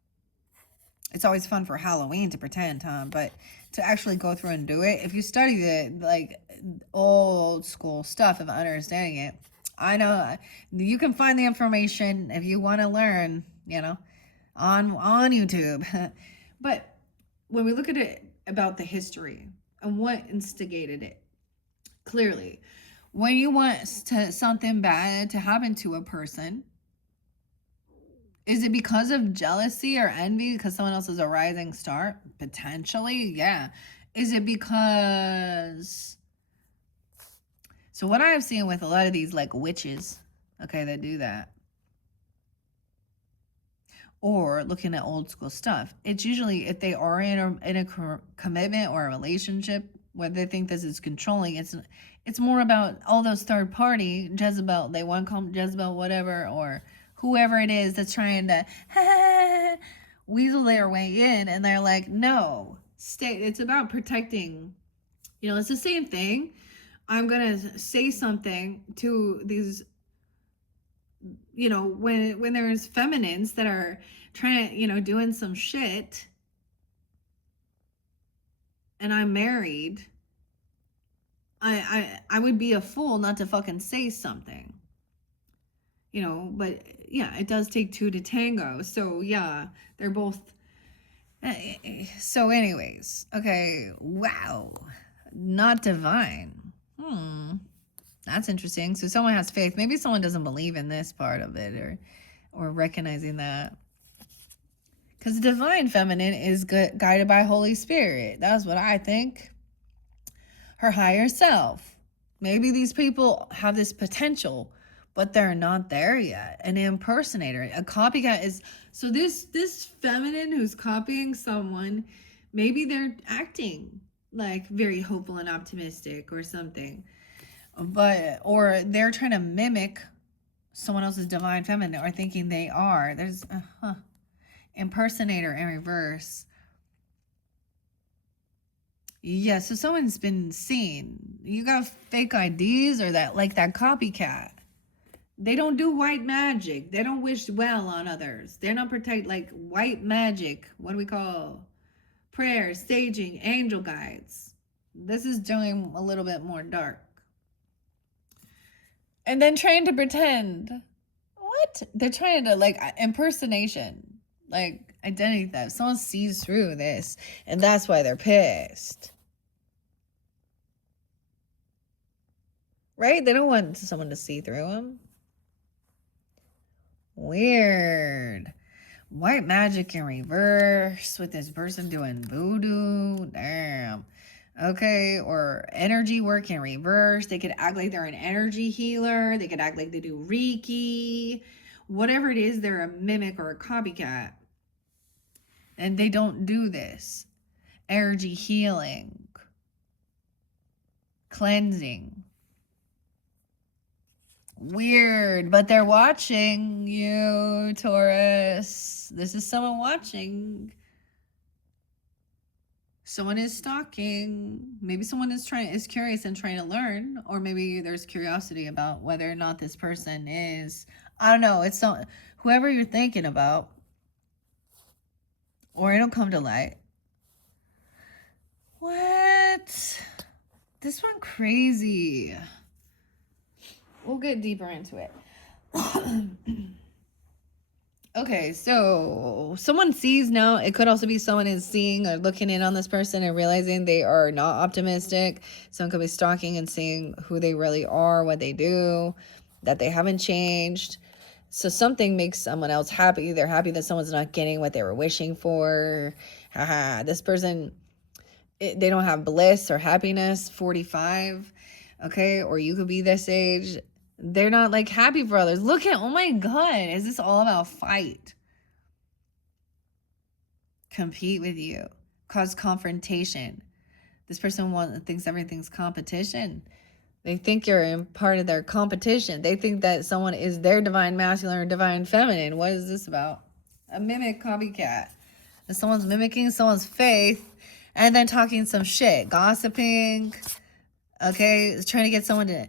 it's always fun for Halloween to pretend, huh? But to actually go through and do it, if you study the like old school stuff of understanding it, I know you can find the information if you want to learn, on YouTube. But when we look at it about the history and what instigated it, clearly, when you want something bad to happen to a person, is it because of jealousy or envy because someone else is a rising star? Potentially, yeah. Is it because... So what I've seen with a lot of these like witches, okay, that do that, or looking at old school stuff, it's usually if they are in a commitment or a relationship where they think this is controlling, it's more about all those third party, Jezebel, they want to call them Jezebel, whatever, or whoever it is that's trying to weasel their way in, and they're like, no, stay. It's about protecting. It's the same thing. I'm gonna say something to these, when there's feminines that are trying, doing some shit, and I'm married, I would be a fool not to fucking say something. But yeah, it does take two to tango. So yeah, they're both. So anyways, okay, wow, not divine. That's interesting. So someone has faith. Maybe someone doesn't believe in this part of it, or recognizing that. Because divine feminine is guided by Holy Spirit. That's what I think. Her higher self. Maybe these people have this potential, but they're not there yet. An impersonator, a copycat is... So this feminine who's copying someone, maybe they're acting like very hopeful and optimistic or something. Or they're trying to mimic someone else's divine feminine, or thinking they are. There's impersonator in reverse. Yeah, so someone's been seen. You got fake IDs, or that copycat. They don't do white magic. They don't wish well on others. They're not protect like white magic. What do we call prayers, staging, angel guides? This is doing a little bit more dark. And then trying to pretend. What? They're trying to, like, impersonation. Like, identity theft. Someone sees through this. And that's why they're pissed. Right? They don't want someone to see through them. Weird. White magic in reverse with this person doing voodoo. Damn. Okay, or energy work in reverse. They could act like they're an energy healer. They could act like they do Reiki. Whatever it is, they're a mimic or a copycat. And they don't do this. Energy healing. Cleansing. Weird, but they're watching you, Taurus. This is someone watching. Someone is stalking. Maybe someone is curious and trying to learn, or maybe there's curiosity about whether or not this person is, I don't know, it's not whoever you're thinking about, or it'll come to light. What? This one crazy. We'll get deeper into it. Okay, so someone sees now. It could also be someone is seeing or looking in on this person and realizing they are not optimistic. Someone could be stalking and seeing who they really are, what they do, that they haven't changed. So something makes someone else happy. They're happy that someone's not getting what they were wishing for. Haha, this person, they don't have bliss or happiness, 45, okay? Or you could be this age. They're not, like, happy for others. Look at, oh my God, is this all about fight? Compete with you. Cause confrontation. This person thinks everything's competition. They think you're in part of their competition. They think that someone is their divine masculine or divine feminine. What is this about? A mimic copycat. That someone's mimicking someone's faith and then talking some shit. Gossiping. Okay? Trying to get someone to...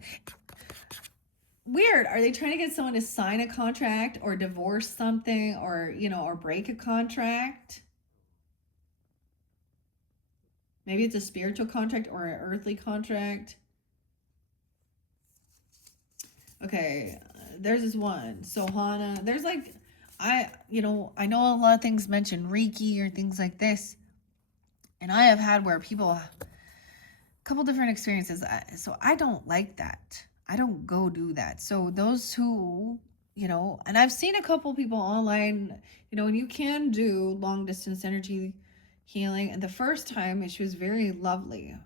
Weird. Are they trying to get someone to sign a contract or divorce something or, you know, or break a contract? Maybe it's a spiritual contract or an earthly contract. Okay, there's this one. Sohana. There's like, I know a lot of things mention Reiki or things like this. And I have had where people, a couple different experiences. So I don't like that. I don't go do that. So those who, and I've seen a couple people online, and you can do long distance energy healing. And the first time, she was very lovely.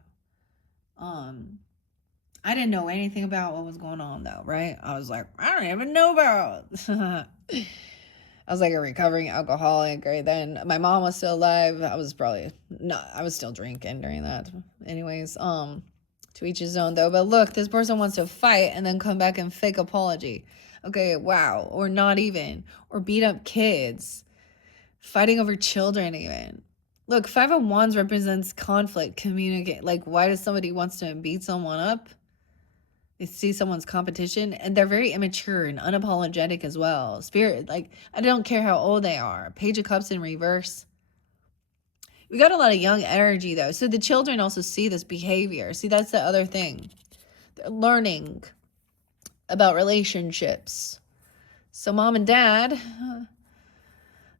I didn't know anything about what was going on though, right? I was like, I don't even know about. I was like a recovering alcoholic right then. My mom was still alive. I was still drinking during that. Anyways, to each his own though. But look, this person wants to fight and then come back and fake apology. Okay, wow. Or not even. Or beat up kids. Fighting over children even. Look, 5 of Wands represents conflict, communicate. Like, why does somebody wants to beat someone up? They see someone's competition, and they're very immature and unapologetic as well. Spirit, like, I don't care how old they are. Page of Cups in reverse. We got a lot of young energy, though. So the children also see this behavior. See, that's the other thing. They're learning about relationships. So mom and dad,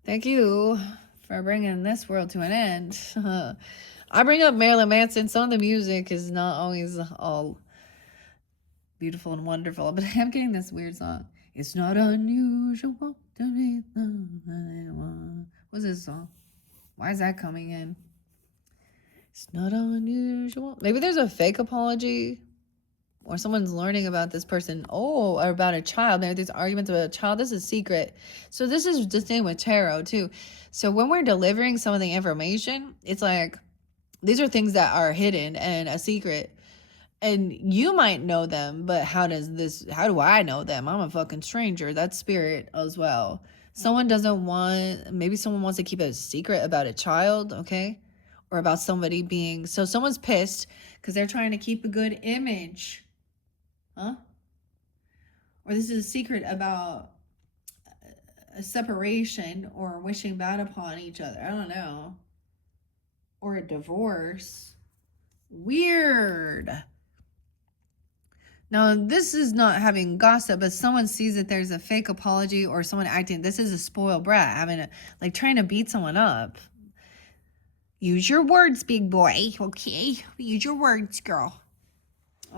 thank you for bringing this world to an end. I bring up Marilyn Manson. Some of the music is not always all beautiful and wonderful, but I'm getting this weird song. It's not unusual to be the way I want. What's this song? Why is that coming in? It's not unusual. Maybe there's a fake apology, or someone's learning about this person. Oh, or about a child. Maybe there's arguments about a child. This is secret. So this is the same with tarot too. So when we're delivering some of the information, it's like these are things that are hidden and a secret. And you might know them, but how do I know them? I'm a fucking stranger. That's spirit as well. Maybe someone wants to keep a secret about a child, okay? Or about somebody so someone's pissed because they're trying to keep a good image. Huh? Or this is a secret about a separation or wishing bad upon each other. I don't know. Or a divorce. Weird. Now, this is not having gossip, but someone sees that there's a fake apology or someone acting, this is a spoiled brat, having like trying to beat someone up. Use your words, big boy, okay? Use your words, girl.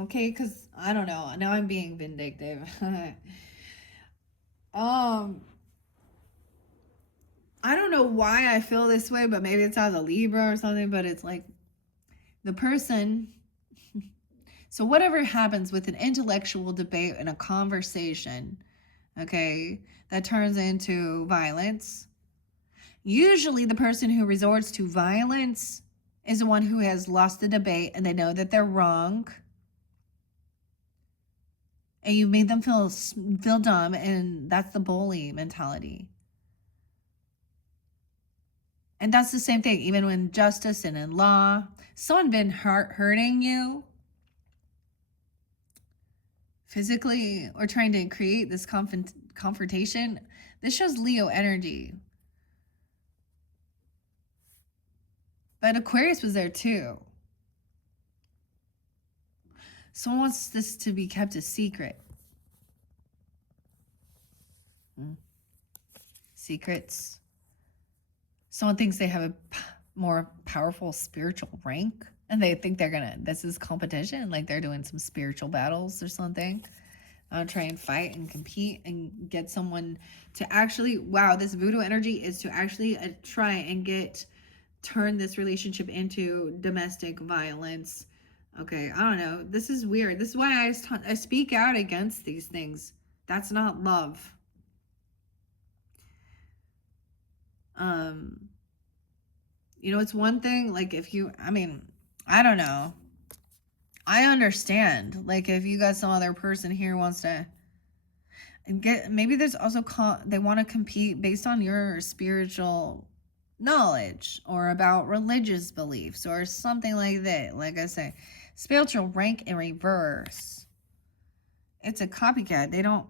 Okay, because I don't know. Now I'm being vindictive. I don't know why I feel this way, but maybe it's as a Libra or something, but it's like the person. So whatever happens with an intellectual debate and a conversation, okay, that turns into violence, usually the person who resorts to violence is the one who has lost the debate and they know that they're wrong. And you made them feel dumb, and that's the bully mentality. And that's the same thing, even when justice and in law, someone been hurting you physically or trying to create this confrontation. This shows Leo energy. But Aquarius was there too. Someone wants this to be kept a secret. Secrets. Someone thinks they have a more powerful spiritual rank and they think they're gonna, this is competition, like they're doing some spiritual battles or something. Try and fight and compete and get someone to actually, wow, this voodoo energy is to actually try and turn this relationship into domestic violence. Okay, I don't know. This is weird. This is why I speak out against these things. That's not love. You know, it's one thing, like if you, I mean, I don't know. I understand. Like if you got some other person here wants to get, maybe there's also, they want to compete based on your spiritual knowledge or about religious beliefs or something like that. Like I say, spiritual rank in reverse. It's a copycat. They don't,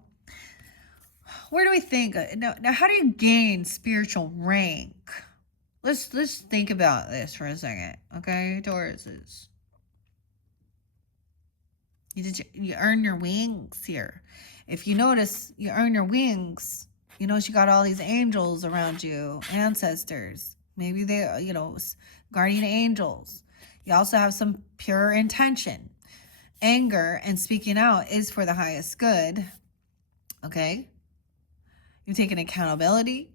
where do we think? Now how do you gain spiritual rank? Let's think about this for a second, okay, Tauruses. You earn your wings here. If you notice, you earn your wings. You notice you got all these angels around you, ancestors. Maybe they, you know, guardian angels. You also have some pure intention. Anger and speaking out is for the highest good, okay? You're taking accountability.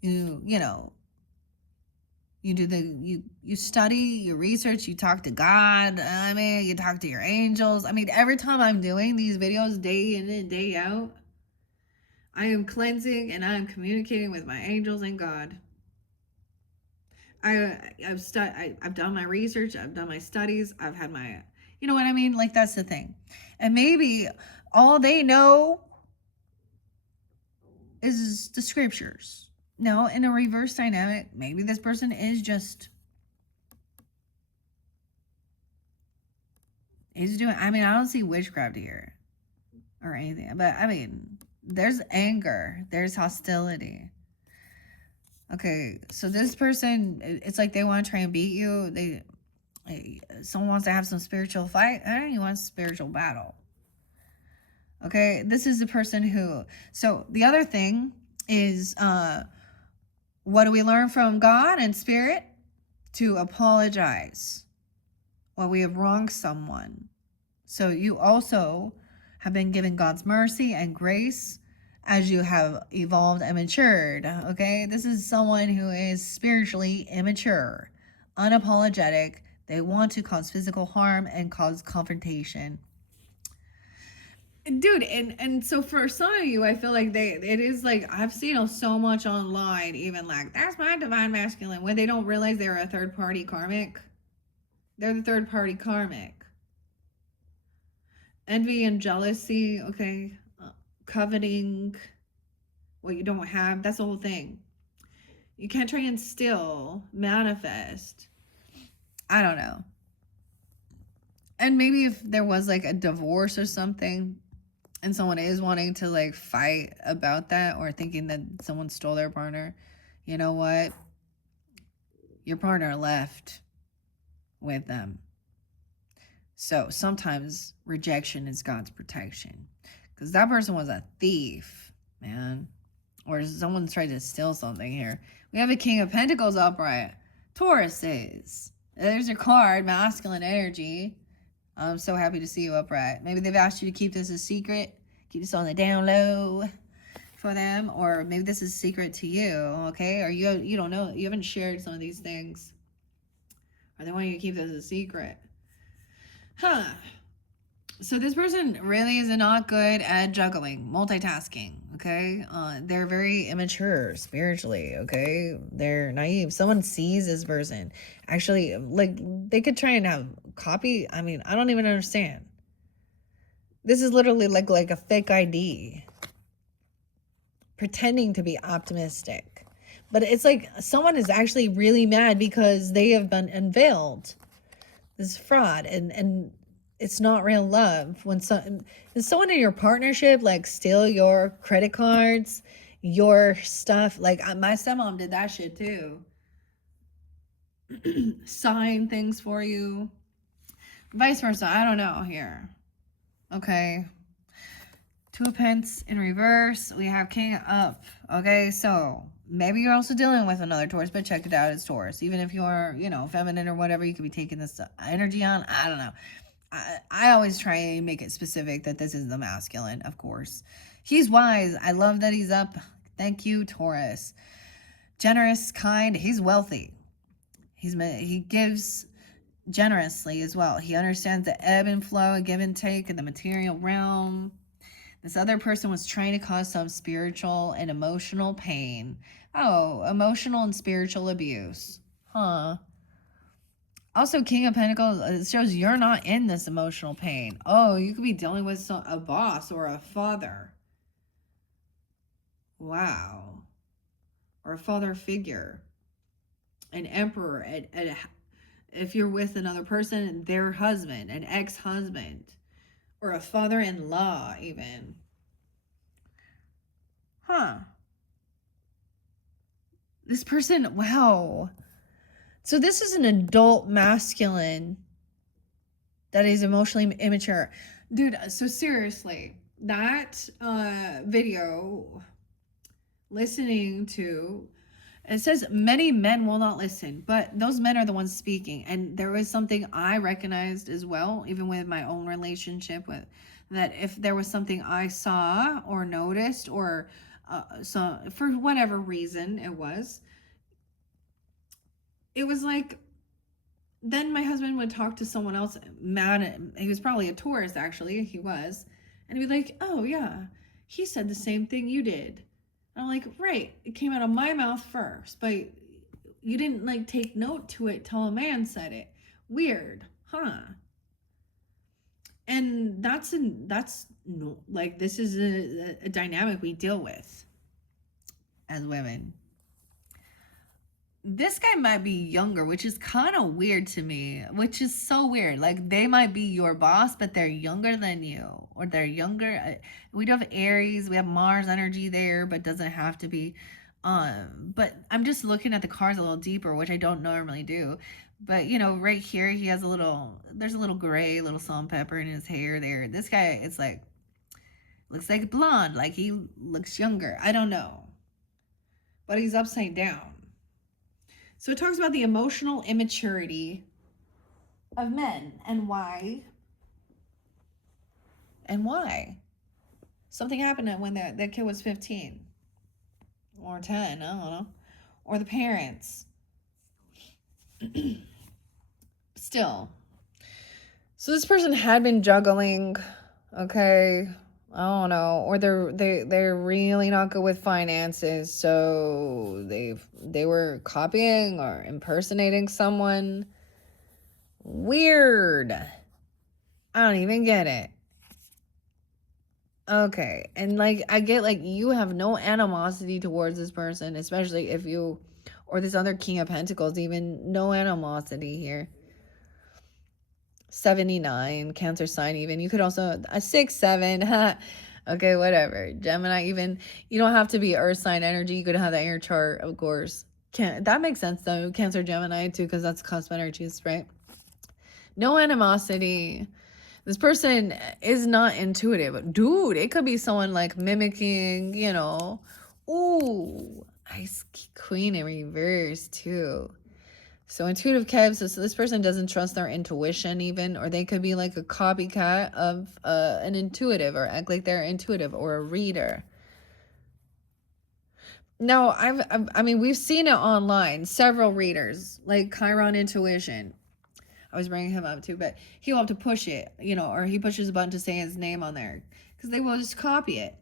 You know, you do you study, you research, you talk to God. I mean, you talk to your angels. I mean, every time I'm doing these videos day in and day out, I am cleansing and I am communicating with my angels and God. I've done my research, I've done my studies, I've had my, you know what I mean? Like that's the thing. And maybe all they know is the scriptures. No, in a reverse dynamic, maybe this person is doing, I mean, I don't see witchcraft here or anything, but I mean, there's anger, there's hostility. Okay, so this person, it's like they want to try and beat you. Someone wants to have some spiritual fight. I don't even want spiritual battle. Okay, this is the person who, so the other thing is, what do we learn from God and spirit? To apologize when we have wronged someone. So you also have been given God's mercy and grace as you have evolved and matured, okay? This is someone who is spiritually immature, unapologetic. They want to cause physical harm and cause confrontation. Dude, and so for some of you, I feel like it is like, I've seen so much online, even like, that's my divine masculine, when they don't realize they're a third party karmic. They're the third party karmic. Envy and jealousy, okay, coveting what you don't have, that's the whole thing. You can't try and still manifest. I don't know. And maybe if there was like a divorce or something, and someone is wanting to like fight about that or thinking that someone stole their partner, you know what? Your partner left with them. So sometimes rejection is God's protection. Because that person was a thief, man. Or someone tried to steal something here. We have a King of Pentacles upright. Taurus is. There's your card, masculine energy. I'm so happy to see you upright. Maybe they've asked you to keep this a secret. Keep this on the down low for them. Or maybe this is secret to you, okay? Or you don't know. You haven't shared some of these things. Or they want you to keep this a secret. Huh. So this person really is not good at juggling, multitasking, okay? They're very immature spiritually, okay? They're naive. Someone sees this person. Actually, like, they could try and have copy. I mean, I don't even understand. This is literally like a fake ID. Pretending to be optimistic. But it's like someone is actually really mad because they have been unveiled. This fraud. And it's not real love. When someone in your partnership like steal your credit cards, your stuff. Like my stepmom did that shit too. Sign things for you. Vice versa. I don't know here. Okay. Two of Pence in reverse. We have King up. Okay, so maybe you're also dealing with another Taurus, but check it out. It's Taurus. Even if you're, feminine or whatever, you could be taking this energy on. I don't know. I always try and make it specific that this is the masculine, of course. He's wise. I love that he's up. Thank you, Taurus. Generous, kind. He's wealthy. He gives generously as well. He understands the ebb and flow, give and take in the material realm. This other person was trying to cause some spiritual and emotional pain. Oh, emotional and spiritual abuse. Huh. Also, King of Pentacles, it shows you're not in this emotional pain. Oh, you could be dealing with a boss or a father. Wow. Or a father figure. An emperor. If you're with another person, their husband, an ex-husband. Or a father-in-law, even. Huh. This person, wow. So this is an adult masculine that is emotionally immature. Dude, so seriously, that video, listening to, it says many men will not listen, but those men are the ones speaking. And there was something I recognized as well, even with my own relationship with, that if there was something I saw or noticed or so for whatever reason it was like, then my husband would talk to someone else mad at, he was probably a Taurus, actually, he was, and he'd be like, oh yeah, he said the same thing you did. And I'm like, right, it came out of my mouth first, but you didn't like take note to it till a man said it. Weird, huh? And that's like, this is a dynamic we deal with as women. This guy might be younger, which is kind of weird to me, which is so weird. Like, they might be your boss, but they're younger than you, or they're younger. We do have Aries, we have Mars energy there, but doesn't have to be. But I'm just looking at the cards a little deeper, which I don't normally do. But, right here, he has there's a little gray, little salt and pepper in his hair there. This guy, it's like, looks like blonde, like he looks younger. I don't know. But he's upside down. So it talks about the emotional immaturity of men and why. And why. Something happened when that kid was 15 or 10, I don't know. Or the parents. Still. So this person had been juggling, okay, I don't know, or they're really not good with finances, so they were copying or impersonating someone. Weird. I don't even get it. Okay, and like, I get, like, you have no animosity towards this person, especially if you, or this other King of Pentacles, even no animosity here. 79, Cancer sign even. You could also, a 6, 7, okay, whatever. Gemini even, you don't have to be earth sign energy. You could have that in your chart, of course. That makes sense though, Cancer, Gemini too, because that's cusp energies, right? No animosity. This person is not intuitive. Dude, it could be someone like mimicking, you know. Ooh, Ice Queen in reverse too. So intuitive Kevs, so this person doesn't trust their intuition even, or they could be like a copycat of an intuitive, or act like they're intuitive or a reader. No, I mean, we've seen it online. Several readers, like Chiron Intuition. I was bringing him up too, but he'll have to push it, you know, or he pushes a button to say his name on there because they will just copy it.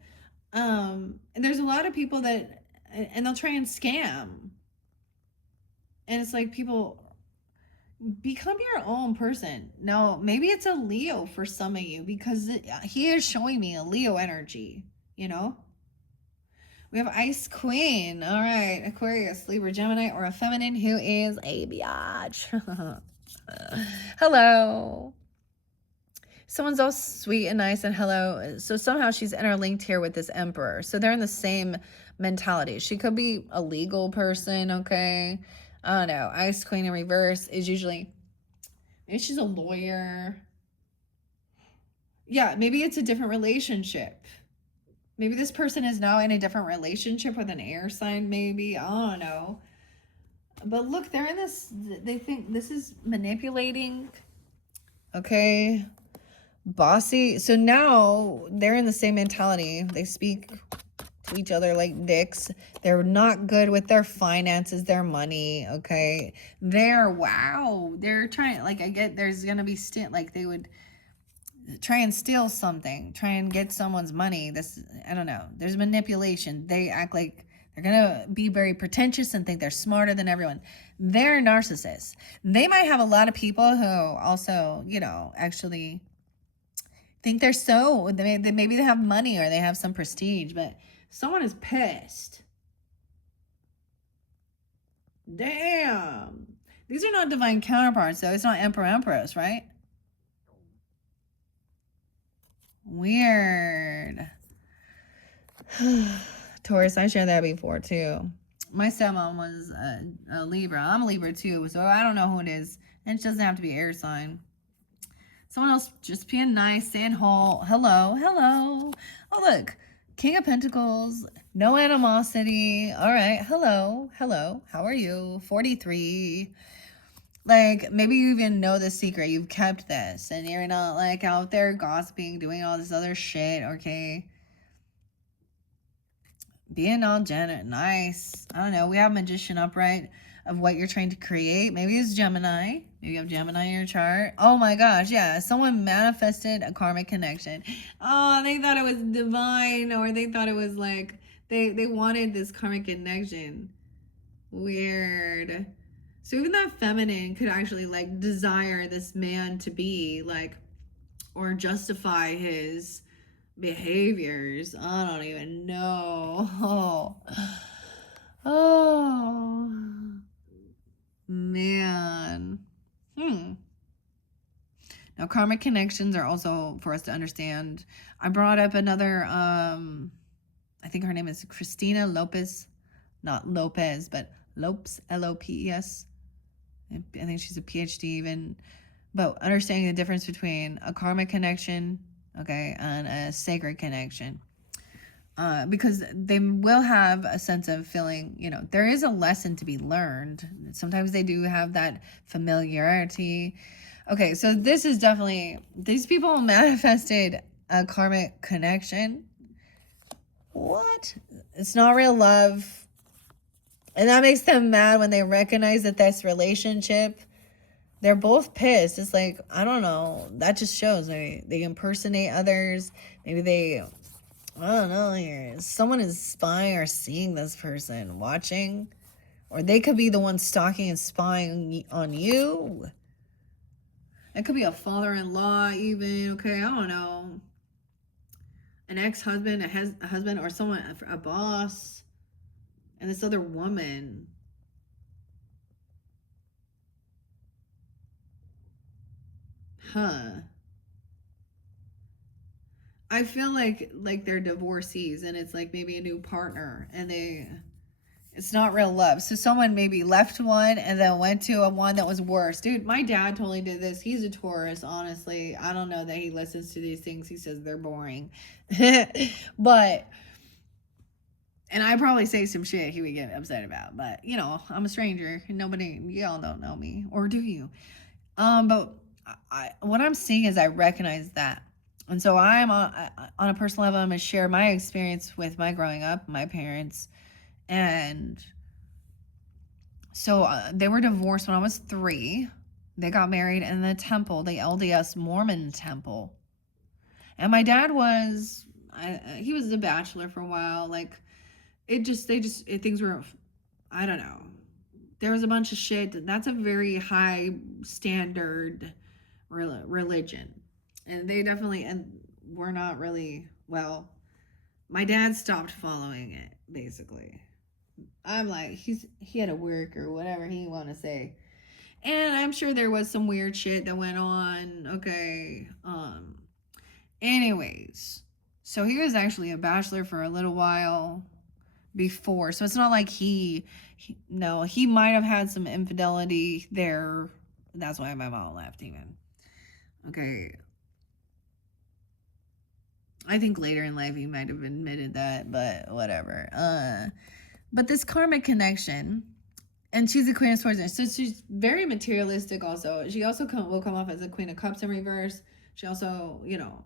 And there's a lot of people that, and they'll try and scam. And it's like, people, become your own person. Now, maybe it's a Leo for some of you because he is showing me a Leo energy, you know? We have Ice Queen. All right. Aquarius, Libra, Gemini, or a feminine who is a biatch. Hello. Someone's all sweet and nice and hello. So somehow she's interlinked here with this emperor. So they're in the same mentality. She could be a legal person, okay? I don't know. Ice Queen in reverse is usually, maybe she's a lawyer. Yeah, maybe it's a different relationship. Maybe this person is now in a different relationship with an air sign, maybe. I don't know. But look, they're in this, they think this is manipulating. Okay. Bossy. So now they're in the same mentality. They speak to each other like dicks. They're not good with their finances, their money. Okay. They're trying, like, I get there's going to be like they would try and steal something, try and get someone's money. This, I don't know. There's manipulation. They act like they're going to be very pretentious and think they're smarter than everyone. They're narcissists. They might have a lot of people who also, you know, actually think they're so, maybe they have money or they have some prestige, but someone is pissed. Damn. These are not divine counterparts, though. It's not Emperor, Empress, right? Weird. Taurus, I shared that before too. My stepmom was a Libra. I'm a Libra too, so I don't know who it is. And it doesn't have to be air sign. Someone else just being nice, saying hello. Oh, look. King of Pentacles, no animosity. All right, hello. How are you? 43. Like, maybe you even know the secret. You've kept this, and you're not, like, out there gossiping, doing all this other shit, okay? Being all nice. I don't know. We have Magician upright of what you're trying to create. Maybe it's Gemini. Maybe you have Gemini in your chart. Oh my gosh, yeah. Someone manifested a karmic connection. Oh, they thought it was divine, or they thought it was like, they wanted this karmic connection. Weird. So even that feminine could actually, like, desire this man to be, like, or justify his behaviors. I don't even know. Oh man. Now, karmic connections are also for us to understand. I brought up another, I think her name is Christina Lopez. Not Lopez, but Lopes, Lopes. I think she's a PhD even. But understanding the difference between a karmic connection, okay, and a sacred connection. Because they will have a sense of feeling, you know, there is a lesson to be learned. Sometimes they do have that familiarity. Okay, so this is definitely, these people manifested a karmic connection. What? It's not real love. And that makes them mad when they recognize that this relationship, they're both pissed. It's like, I don't know. That just shows maybe they impersonate others. Maybe they, I don't know here. Someone is spying or seeing this person, watching. Or they could be the one stalking and spying on you. It could be a father-in-law even, okay? I don't know. An ex-husband, a husband, or someone, a boss. And this other woman. Huh. I feel like they're divorcees and it's like maybe a new partner and It's not real love. So someone maybe left one and then went to a one that was worse. Dude, my dad totally did this. He's a Taurus, honestly. I don't know that he listens to these things. He says they're boring. But, and I probably say some shit he would get upset about. But, you know, I'm a stranger. Nobody, y'all don't know me. Or do you? But what I'm seeing is I recognize that. And so I'm on a personal level, I'm going to share my experience with my growing up, my parents. And so they were divorced when I was 3. They got married in the temple, the LDS Mormon temple. And my dad was, he was a bachelor for a while. Like, things were, I don't know. There was a bunch of shit. That's a very high standard religion. And they definitely, and we're not really, well, my dad stopped following it, basically. I'm like, he had a work or whatever he want to say. And I'm sure there was some weird shit that went on. Okay. Anyways, so he was actually a bachelor for a little while before. So it's not like he might have had some infidelity there. That's why my mom left even. Okay. I think later in life he might have admitted that, but whatever. But this karmic connection, and she's a Queen of Swords, so she's very materialistic also. She also will come off as a Queen of Cups in reverse. She also, you know,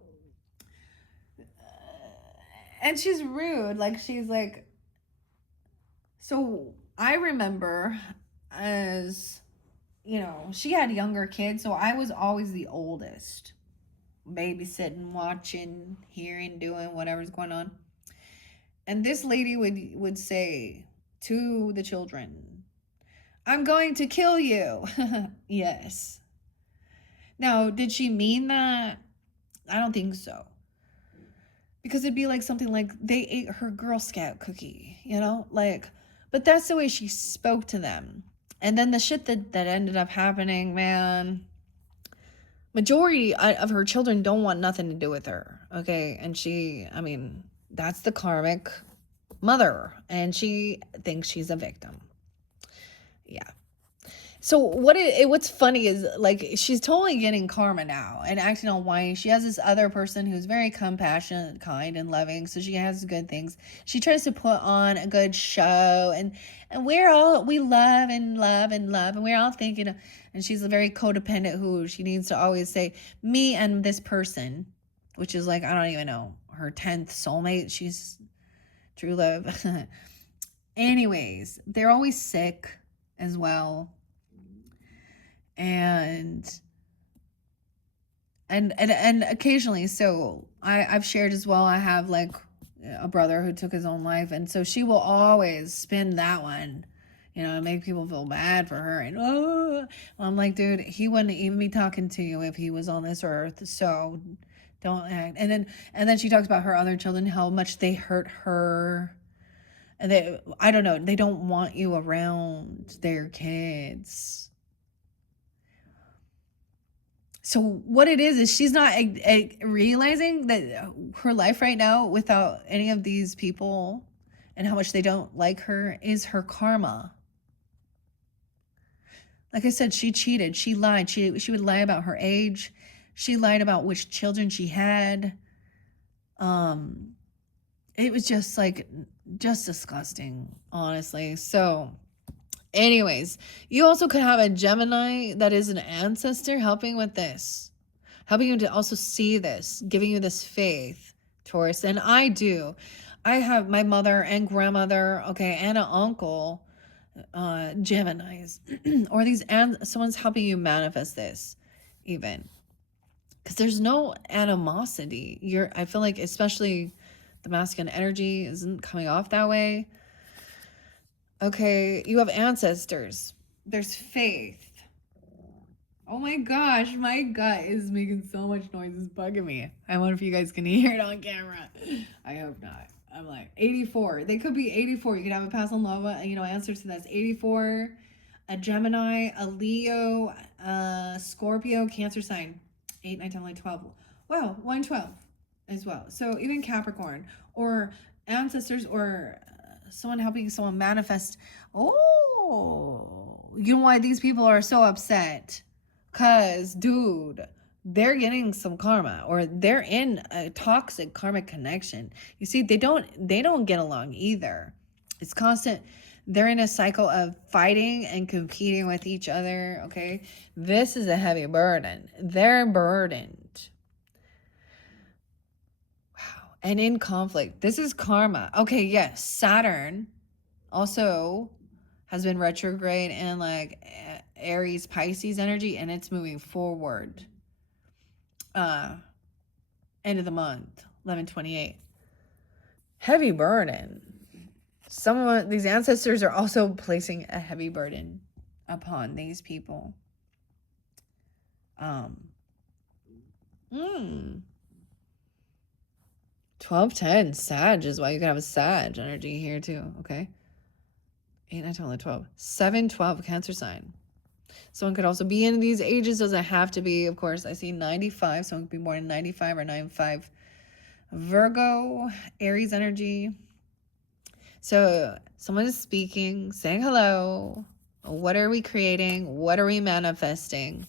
and she's rude. Like, she's like, so I remember as, you know, she had younger kids, so I was always the oldest. Babysitting, watching, hearing, doing whatever's going on. And this lady would say to the children, "I'm going to kill you." Yes. Now, did she mean that? I don't think so. Because it'd be like something like they ate her Girl Scout cookie, you know? Like, but that's the way she spoke to them. And then the shit that ended up happening, man, majority of her children don't want nothing to do with her, okay? And she, I mean, that's the karmic mother, and she thinks she's a victim. Yeah. So what's funny is, like, she's totally getting karma now and acting all whiny. She has this other person who's very compassionate, kind, and loving, so she has good things. She tries to put on a good show, and we love and love and love, and we're all thinking, and she's a very codependent who she needs to always say, me and this person, which is like, I don't even know, her 10th soulmate. She's true love. Anyways, they're always sick as well. And occasionally, so I've shared as well, I have like a brother who took his own life, and so she will always spin that one, you know, make people feel bad for her. And I'm like, dude, he wouldn't even be talking to you if he was on this earth, so don't act. And then she talks about her other children, how much they hurt her, and I don't know, they don't want you around their kids. So what it is she's not realizing that her life right now without any of these people and how much they don't like her is her karma. Like I said, she cheated, she lied, she would lie about her age, she lied about which children she had. It was just disgusting, honestly. So anyways, you also could have a Gemini that is an ancestor helping with this, helping you to also see this, giving you this faith, Taurus. And I do. I have my mother and grandmother, okay, and an uncle, Geminis, or someone's helping you manifest this, even. Because there's no animosity. I feel like, especially the masculine energy isn't coming off that way. Okay, you have ancestors. There's faith. Oh my gosh, my gut is making so much noise. It's bugging me. I wonder if you guys can hear it on camera. I hope not. I'm like, 84. They could be 84. You could have a Pasa Nova, and, you know, answer to that's 84, a Gemini, a Leo, a Scorpio, Cancer sign, 8, 9, 10, 11, 12. Wow, 112 as well. So even Capricorn or ancestors or someone helping someone manifest. Oh, you know why these people are so upset? Cause, dude, they're getting some karma, or they're in a toxic karmic connection. You see, they don't get along either. It's constant. They're in a cycle of fighting and competing with each other. Okay, this is a heavy burden. They're burdened. Wow, and in conflict. This is karma. Okay, yes, Saturn also has been retrograde in like Aries Pisces energy, and it's moving forward. End of the month, 11/28. Heavy burden. Some of these ancestors are also placing a heavy burden upon these people. 12/10 Sag is why you can have a Sag energy here too. Okay. 8, 9, 10, 11, 12. 7/12 Cancer sign. Someone could also be in these ages. Doesn't have to be, of course. I see 95. Someone could be born in 95 or 95. Virgo, Aries energy. So someone is speaking, saying hello. What are we creating? What are we manifesting?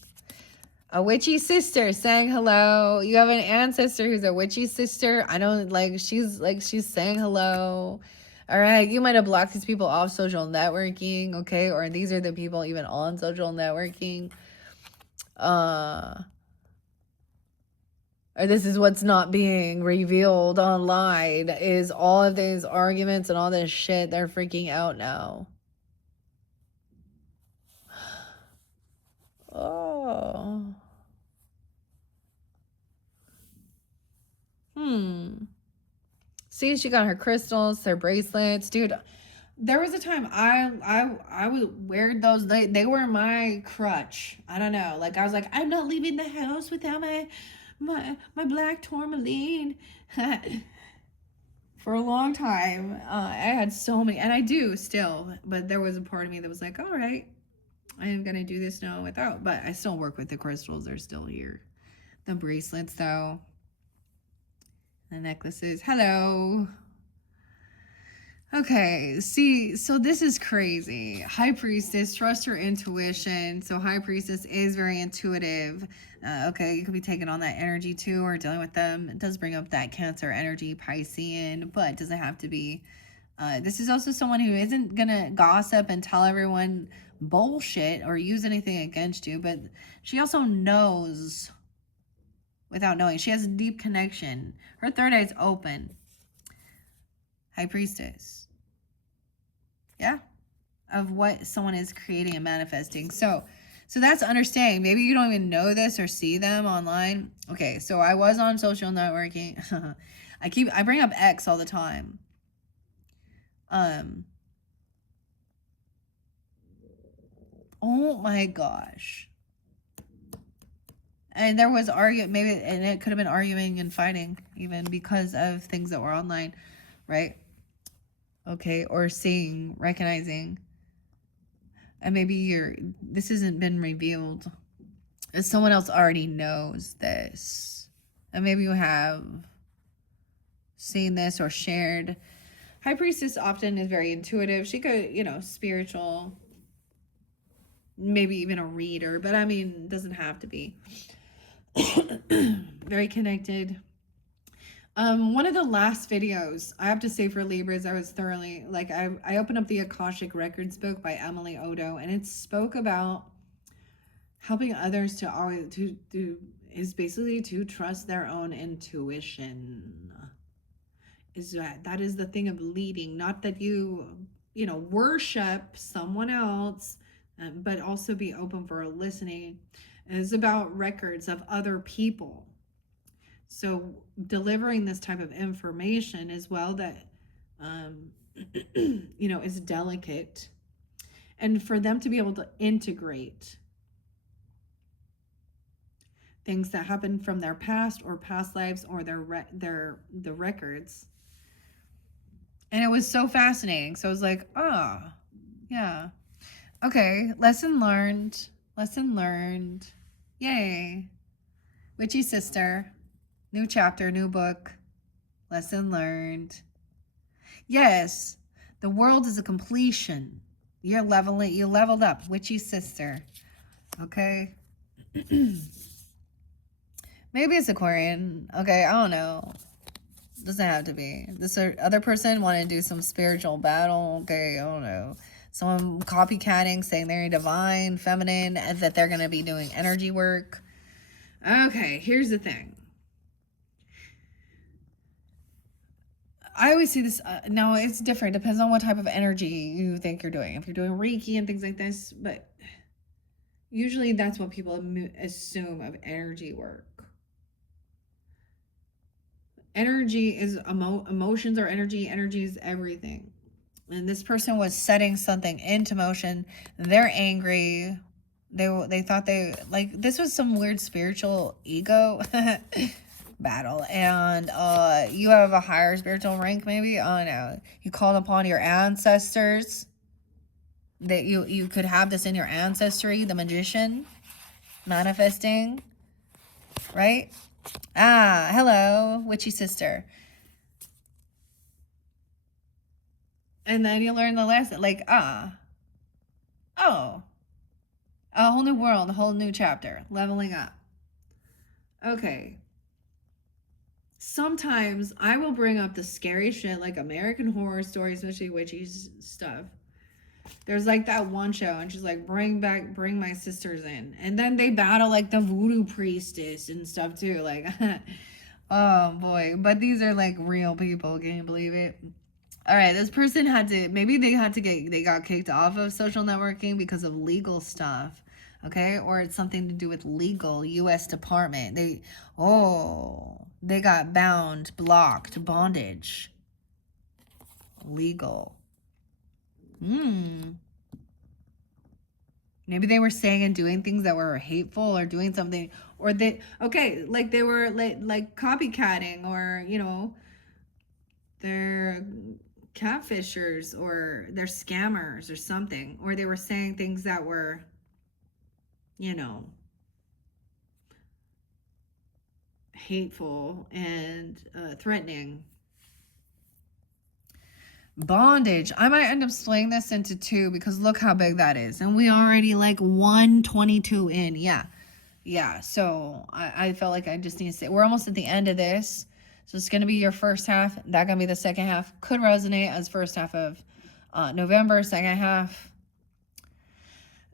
A witchy sister saying hello. You have an ancestor who's a witchy sister. I don't like, she's saying hello. All right, you might have blocked these people off social networking, okay? Or these are the people even on social networking. Or this is what's not being revealed online, is all of these arguments and all this shit. They're freaking out now. Oh. See, she got her crystals, her bracelets. Dude, there was a time I would wear those. They were my crutch. I don't know. Like, I was like, I'm not leaving the house without my black tourmaline. For a long time, I had so many, and I do still, but there was a part of me that was like, all right, I am gonna do this now without, but I still work with the crystals. They're still here. The bracelets, though. The necklaces. Hello. Okay, see, so this is crazy. High Priestess, trust your intuition. So High Priestess is very intuitive. Okay, you could be taking on that energy too, or dealing with them. It does bring up that Cancer energy, Piscean, but it doesn't have to be. This is also someone who isn't gonna gossip and tell everyone bullshit or use anything against you, but she also knows without knowing. She has a deep connection. Her third eye is open. High Priestess. Yeah. Of what someone is creating and manifesting. So that's understanding. Maybe you don't even know this or see them online. Okay, so I was on social networking. I bring up X all the time. Oh my gosh. And there was and it could have been arguing and fighting even because of things that were online, right? Okay, or seeing, recognizing, and maybe this hasn't been revealed. If someone else already knows this, and maybe you have seen this or shared. High Priestess often is very intuitive. She could, spiritual, maybe even a reader, but I mean, doesn't have to be. Very connected. One of the last videos, I have to say, for Libras, I was thoroughly, like, I opened up the Akashic Records book by Emily Odo, and it spoke about helping others to always, is basically to trust their own intuition. That is the thing of leading, not that you worship someone else, but also be open for listening. And it's about records of other people. So delivering this type of information as well that, is delicate, and for them to be able to integrate things that happen from their past or past lives or the records. And it was so fascinating. So I was like, oh, yeah. Okay, lesson learned. Yay. Witchy sister. New chapter, new book. Lesson learned. Yes, The world is a completion. You're leveling, you leveled up, witchy sister. Okay. Maybe it's Aquarian. Okay, I don't know. Doesn't have to be. This other person want to do some spiritual battle. Okay, I don't know. Someone copycatting, saying they're divine, feminine, and that they're going to be doing energy work. Okay, here's the thing. I always see this. Now, it's different. Depends on what type of energy you think you're doing. If you're doing Reiki and things like this. But usually that's what people assume of energy work. Energy is emotions or energy. Energy is everything. And this person was setting something into motion. They're angry. They thought they, like, this was some weird spiritual ego battle. And you have a higher spiritual rank, maybe. I don't know. You called upon your ancestors. That you could have this in your ancestry. The magician manifesting, right? Ah, hello, witchy sister. And then you learn the lesson, like, oh, a whole new world, a whole new chapter, leveling up. Okay. Sometimes I will bring up the scary shit, like American Horror Story, especially witchy stuff. There's like that one show, and she's like, bring my sisters in. And then they battle like the voodoo priestess and stuff too. Like, oh boy. But these are like real people. Can you believe it? All right, this person they got kicked off of social networking because of legal stuff. Okay, or it's something to do with legal, U.S. Department. They got bound, blocked, bondage. Legal. Maybe they were saying and doing things that were hateful, or doing something, or they were like copycatting, or they're catfishers, or they're scammers or something, or they were saying things that were hateful and threatening. Bondage. I might end up splitting this into two, because look how big that is. And we already like 122 in. Yeah. So I felt like I just need to say, we're almost at the end of this. So it's going to be your first half. That going to be the second half. Could resonate as first half of November, second half.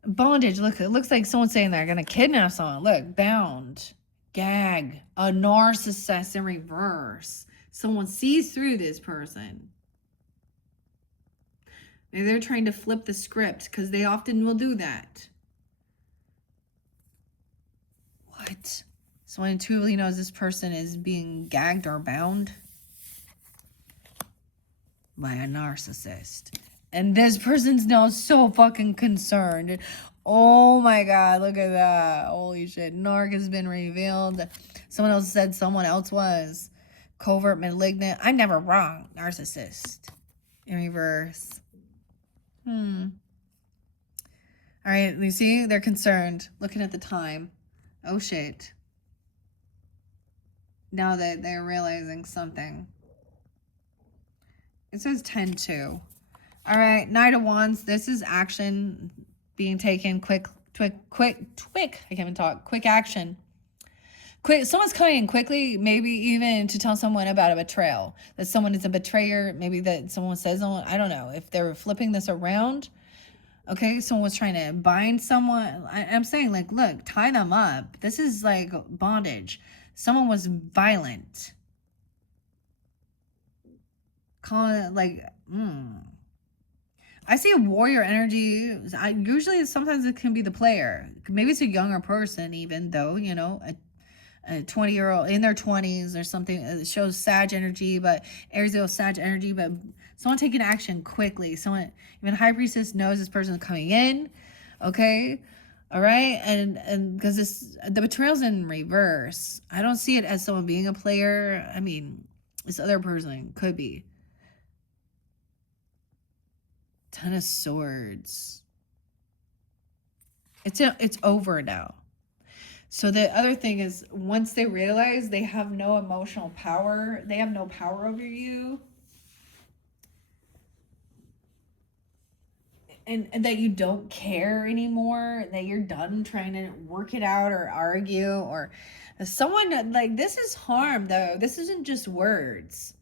Bondage. Look, it looks like someone's saying they're going to kidnap someone. Look, bound, gag, a narcissist in reverse. Someone sees through this person. Maybe they're trying to flip the script, because they often will do that. What? Someone intuitively knows this person is being gagged or bound by a narcissist. And this person's now so fucking concerned. Oh my God, look at that. Holy shit. Narc has been revealed. Someone else said someone else was. Covert, malignant. I'm never wrong. Narcissist. In reverse. All right, you see? They're concerned. Looking at the time. Oh, shit. Now that they're realizing something. It says 10-2. All right, Knight of Wands. This is action being taken. Quick. I can't even talk. Quick action. Quick. Someone's coming in quickly, maybe even to tell someone about a betrayal. That someone is a betrayer. Maybe that someone says, I don't know. If they're flipping this around, okay, someone was trying to bind someone. I'm saying, like, look, tie them up. This is like bondage. Someone was violent. Call it like, I see a warrior energy. Usually, sometimes it can be the player. Maybe it's a younger person, even though, a 20-year-old in their 20s or something. It shows Sag energy, but Aries Sag energy, but someone taking action quickly. Someone, even High Priestess knows this person is coming in. Okay. All right. And because the betrayal's in reverse, I don't see it as someone being a player. I mean, this other person could be. Ten of Swords. It's over now. So the other thing is, once they realize they have no emotional power, they have no power over you, and that you don't care anymore, that you're done trying to work it out or argue, or someone, like, this is harm though. This isn't just words.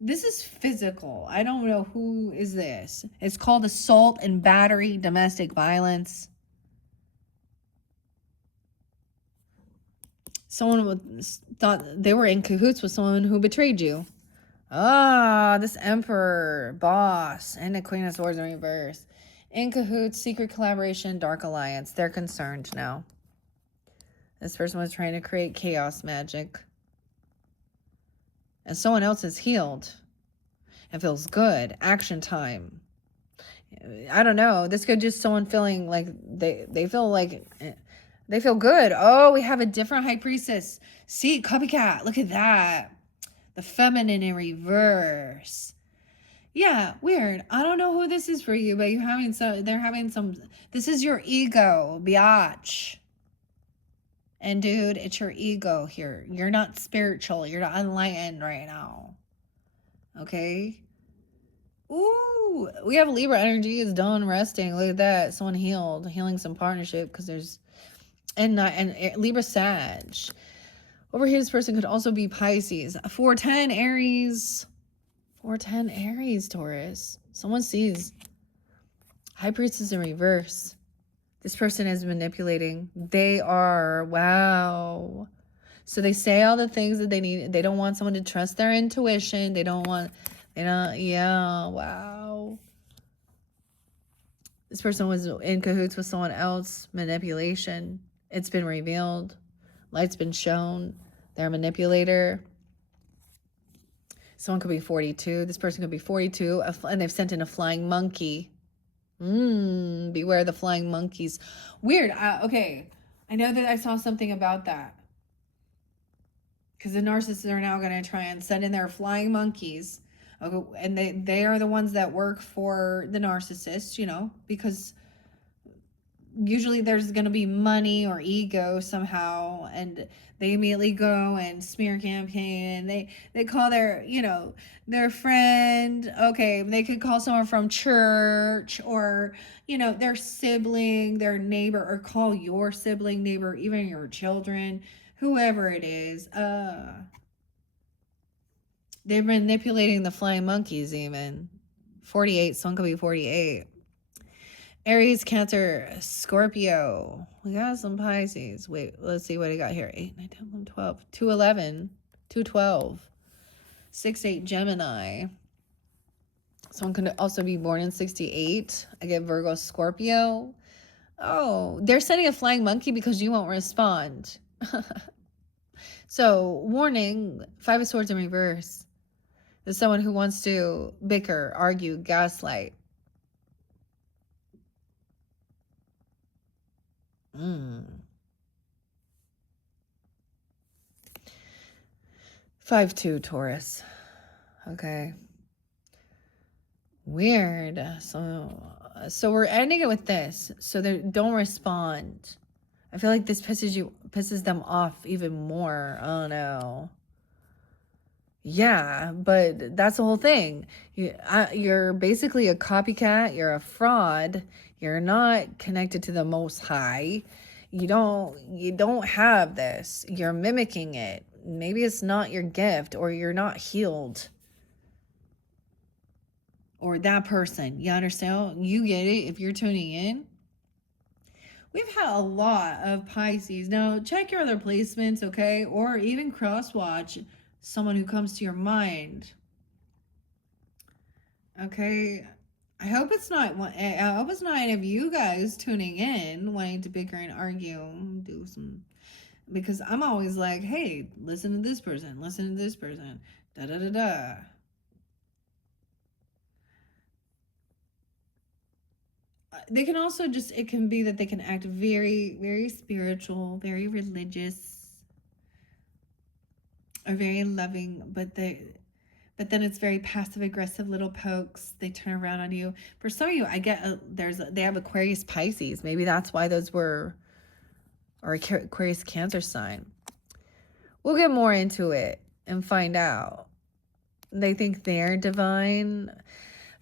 This is physical. I don't know who is this. It's called assault and battery, domestic violence. Someone thought they were in cahoots with someone who betrayed you. Ah, this Emperor, boss, and the Queen of Swords in reverse. In cahoots, secret collaboration, dark alliance. They're concerned now. This person was trying to create chaos magic. And someone else is healed. It feels good. Action time. I don't know. This could just someone feeling like they feel like they feel good. Oh, we have a different high priestess. See, copycat. Look at that. The feminine in reverse. Yeah, weird. I don't know who this is for you, but they're having some, this is your ego, biatch. And dude, it's your ego here. You're not spiritual. You're not enlightened right now. Okay? Ooh, we have Libra energy is done resting. Look at that. Someone healing some partnership because there's, and Libra Sag. Over here, this person could also be Pisces. 410 Aries. 410 Aries, Taurus. Someone sees High Priestess in reverse. This person is manipulating. They are, wow. So they say all the things that they need. They don't want someone to trust their intuition. Yeah, wow. This person was in cahoots with someone else. Manipulation. It's been revealed. Light's been shown. They're a manipulator. Someone could be 42. This person could be 42. And they've sent in a flying monkey. Beware the flying monkeys. Weird. Okay. I know that I saw something about that. Because the narcissists are now going to try and send in their flying monkeys. Okay, and they are the ones that work for the narcissist, you know, because usually there's going to be money or ego somehow, and they immediately go and smear campaign, and they call their, you know, their friend. Okay, they could call someone from church, or, you know, their sibling, their neighbor, or call your sibling, neighbor, even your children, whoever it is. They're manipulating the flying monkeys even. 48, someone could be 48. Aries, Cancer, Scorpio. We got some Pisces. Wait, let's see what I got here. 8, 9, 10, 11, 12. 211. 212. 6, 8, Gemini. Someone could also be born in 68. I get Virgo, Scorpio. Oh, they're sending a flying monkey because you won't respond. So, warning, 5 of Swords in reverse. There's someone who wants to bicker, argue, gaslight. 5-2 Taurus. Okay. Weird. So we're ending it with this. So they don't respond. I feel like this pisses them off even more. Oh no. Yeah, but that's the whole thing. You're basically a copycat. You're a fraud. You're not connected to the Most High. You don't have this. You're mimicking it. Maybe it's not your gift, or you're not healed. Or that person. You understand? You get it if you're tuning in. We've had a lot of Pisces. Now, check your other placements, okay? Or even cross-watch someone who comes to your mind. Okay? I hope it's not any of you guys tuning in, wanting to bicker and argue, do some, because I'm always like, hey, listen to this person, da da da da. They can also it can be that they can act very, very spiritual, very religious, or very loving, but then it's very passive aggressive little pokes. They turn around on you. For some of you, I get they have Aquarius, Pisces. Maybe that's why those were, or Aquarius, Cancer sign. We'll get more into it and find out. They think they're divine.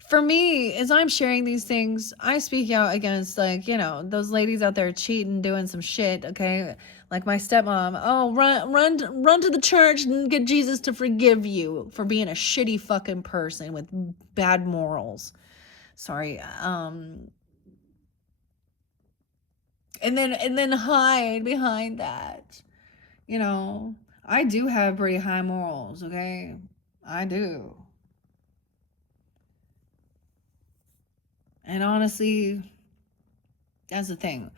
For me, as I'm sharing these things, I speak out against, like, you know, those ladies out there cheating, doing some shit, okay? Like my stepmom. Oh, run to the church and get Jesus to forgive you for being a shitty fucking person with bad morals. Sorry. And then hide behind that. You know, I do have pretty high morals, okay? I do. And honestly, that's the thing.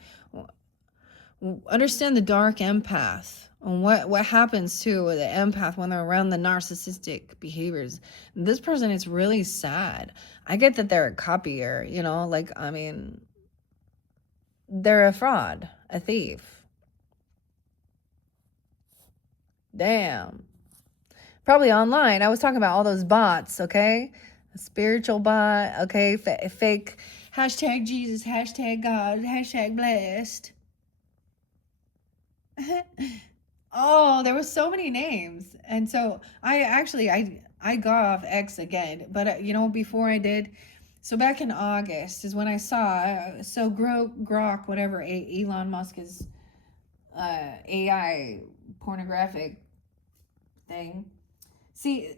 Understand the dark empath and what happens to the empath when they're around the narcissistic behaviors. This person is really sad. I get that they're a copier, you know, like, I mean, they're a fraud, a thief. Damn. Probably online. I was talking about all those bots, okay? A spiritual bot, okay? Fake hashtag Jesus, hashtag God, hashtag blessed. Oh, there were so many names. And so I got off X again, but you know, before I did, so back in August is when I saw, so Grok, whatever, Elon Musk is AI pornographic thing. See,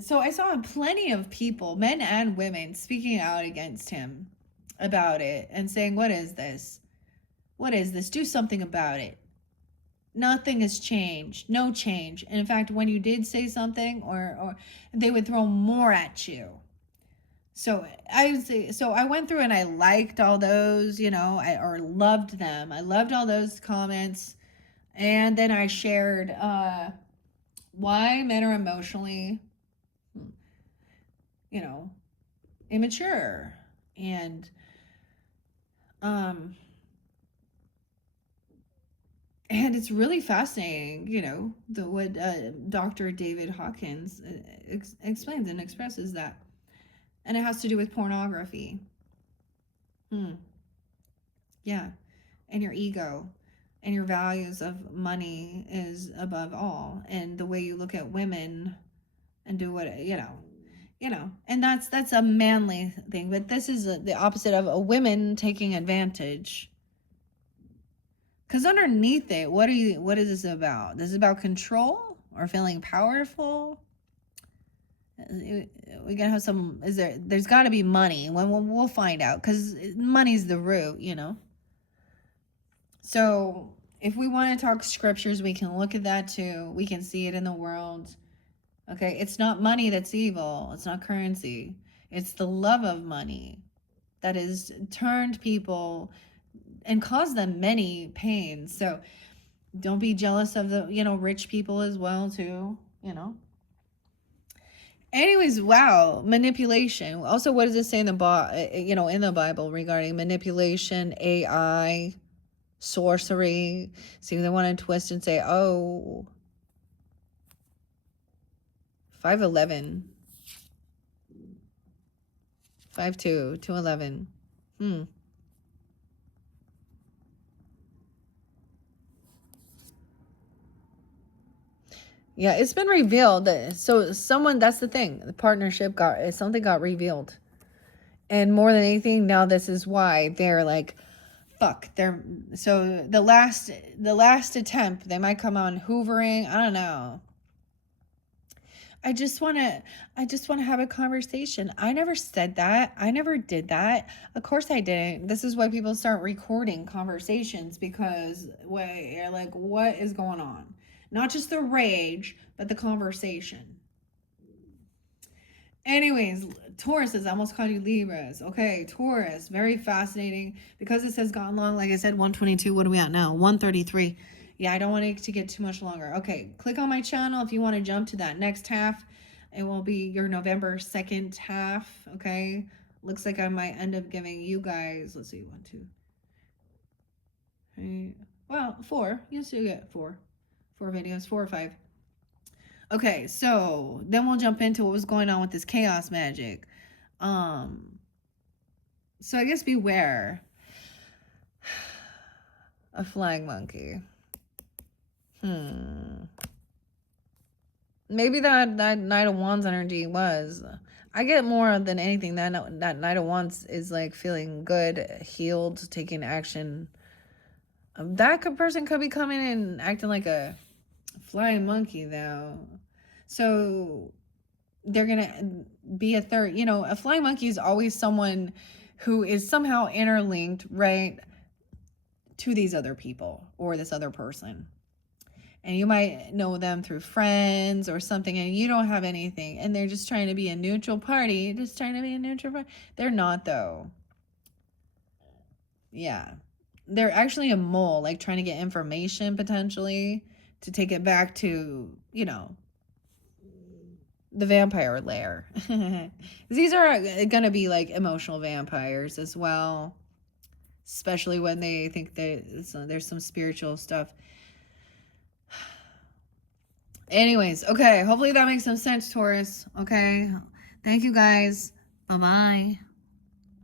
so I saw plenty of people, men and women, speaking out against him about it and saying, what is this? What is this? Do something about it. Nothing has changed. No change. And in fact, when you did say something, or they would throw more at you. So I went through and I liked all those, you know, or loved them. I loved all those comments. And then I shared why men are emotionally, you know, immature. And it's really fascinating, you know, what Dr. David Hawkins explains and expresses that. And it has to do with pornography. Yeah. And your ego and your values of money is above all. And the way you look at women and do what, you know, and that's a manly thing. But this is the opposite of a women taking advantage. Because underneath it, what is this about? This is about control or feeling powerful. We gotta have some. There's got to be money. When we'll find out, because money's the root, you know. So if we want to talk scriptures, we can look at that too. We can see it in the world. Okay, it's not money that's evil. It's not currency. It's the love of money that has turned people and caused them many pains. So don't be jealous of the, you know, rich people as well too, you know. Anyways, wow, manipulation. Also, what does it say in the Bible regarding manipulation, AI, sorcery? See, they want to twist and say, oh, 5'11", 5'2", 211. Yeah, it's been revealed. So that's the thing. The partnership something got revealed. And more than anything, now this is why they're like, fuck. So the last attempt, they might come on hoovering. I don't know. I just want to have a conversation. I never said that. I never did that. Of course I didn't. This is why people start recording conversations, because you're like, what is going on? Not just the rage, but the conversation. Anyways, Tauruses, I almost called you Libras. Okay, Taurus, very fascinating. Because it says gone long, like I said, 122. What are we at now? 133. Yeah, I don't want it to get too much longer. Okay, click on my channel if you want to jump to that next half. It will be your November 2nd half, okay? Looks like I might end up giving you guys, let's see, 1, 2, 3, well, 4. You still get 4 videos, 4 or 5. Okay, so then we'll jump into what was going on with this chaos magic. So I guess beware. A flying monkey. Maybe that Knight of Wands energy was. I get more than anything that Knight of Wands is like feeling good, healed, taking action. Person could be coming and acting like a flying monkey though. So they're gonna be a third, you know, a flying monkey is always someone who is somehow interlinked, right, to these other people or this other person. And you might know them through friends or something, and you don't have anything, and they're just trying to be a neutral party, They're not, though. Yeah. They're actually a mole, like trying to get information potentially to take it back to, you know, the vampire lair. These are going to be like emotional vampires as well, especially when they think that there's some spiritual stuff. Anyways, okay, hopefully that makes some sense, Taurus. Okay, thank you guys. Bye-bye.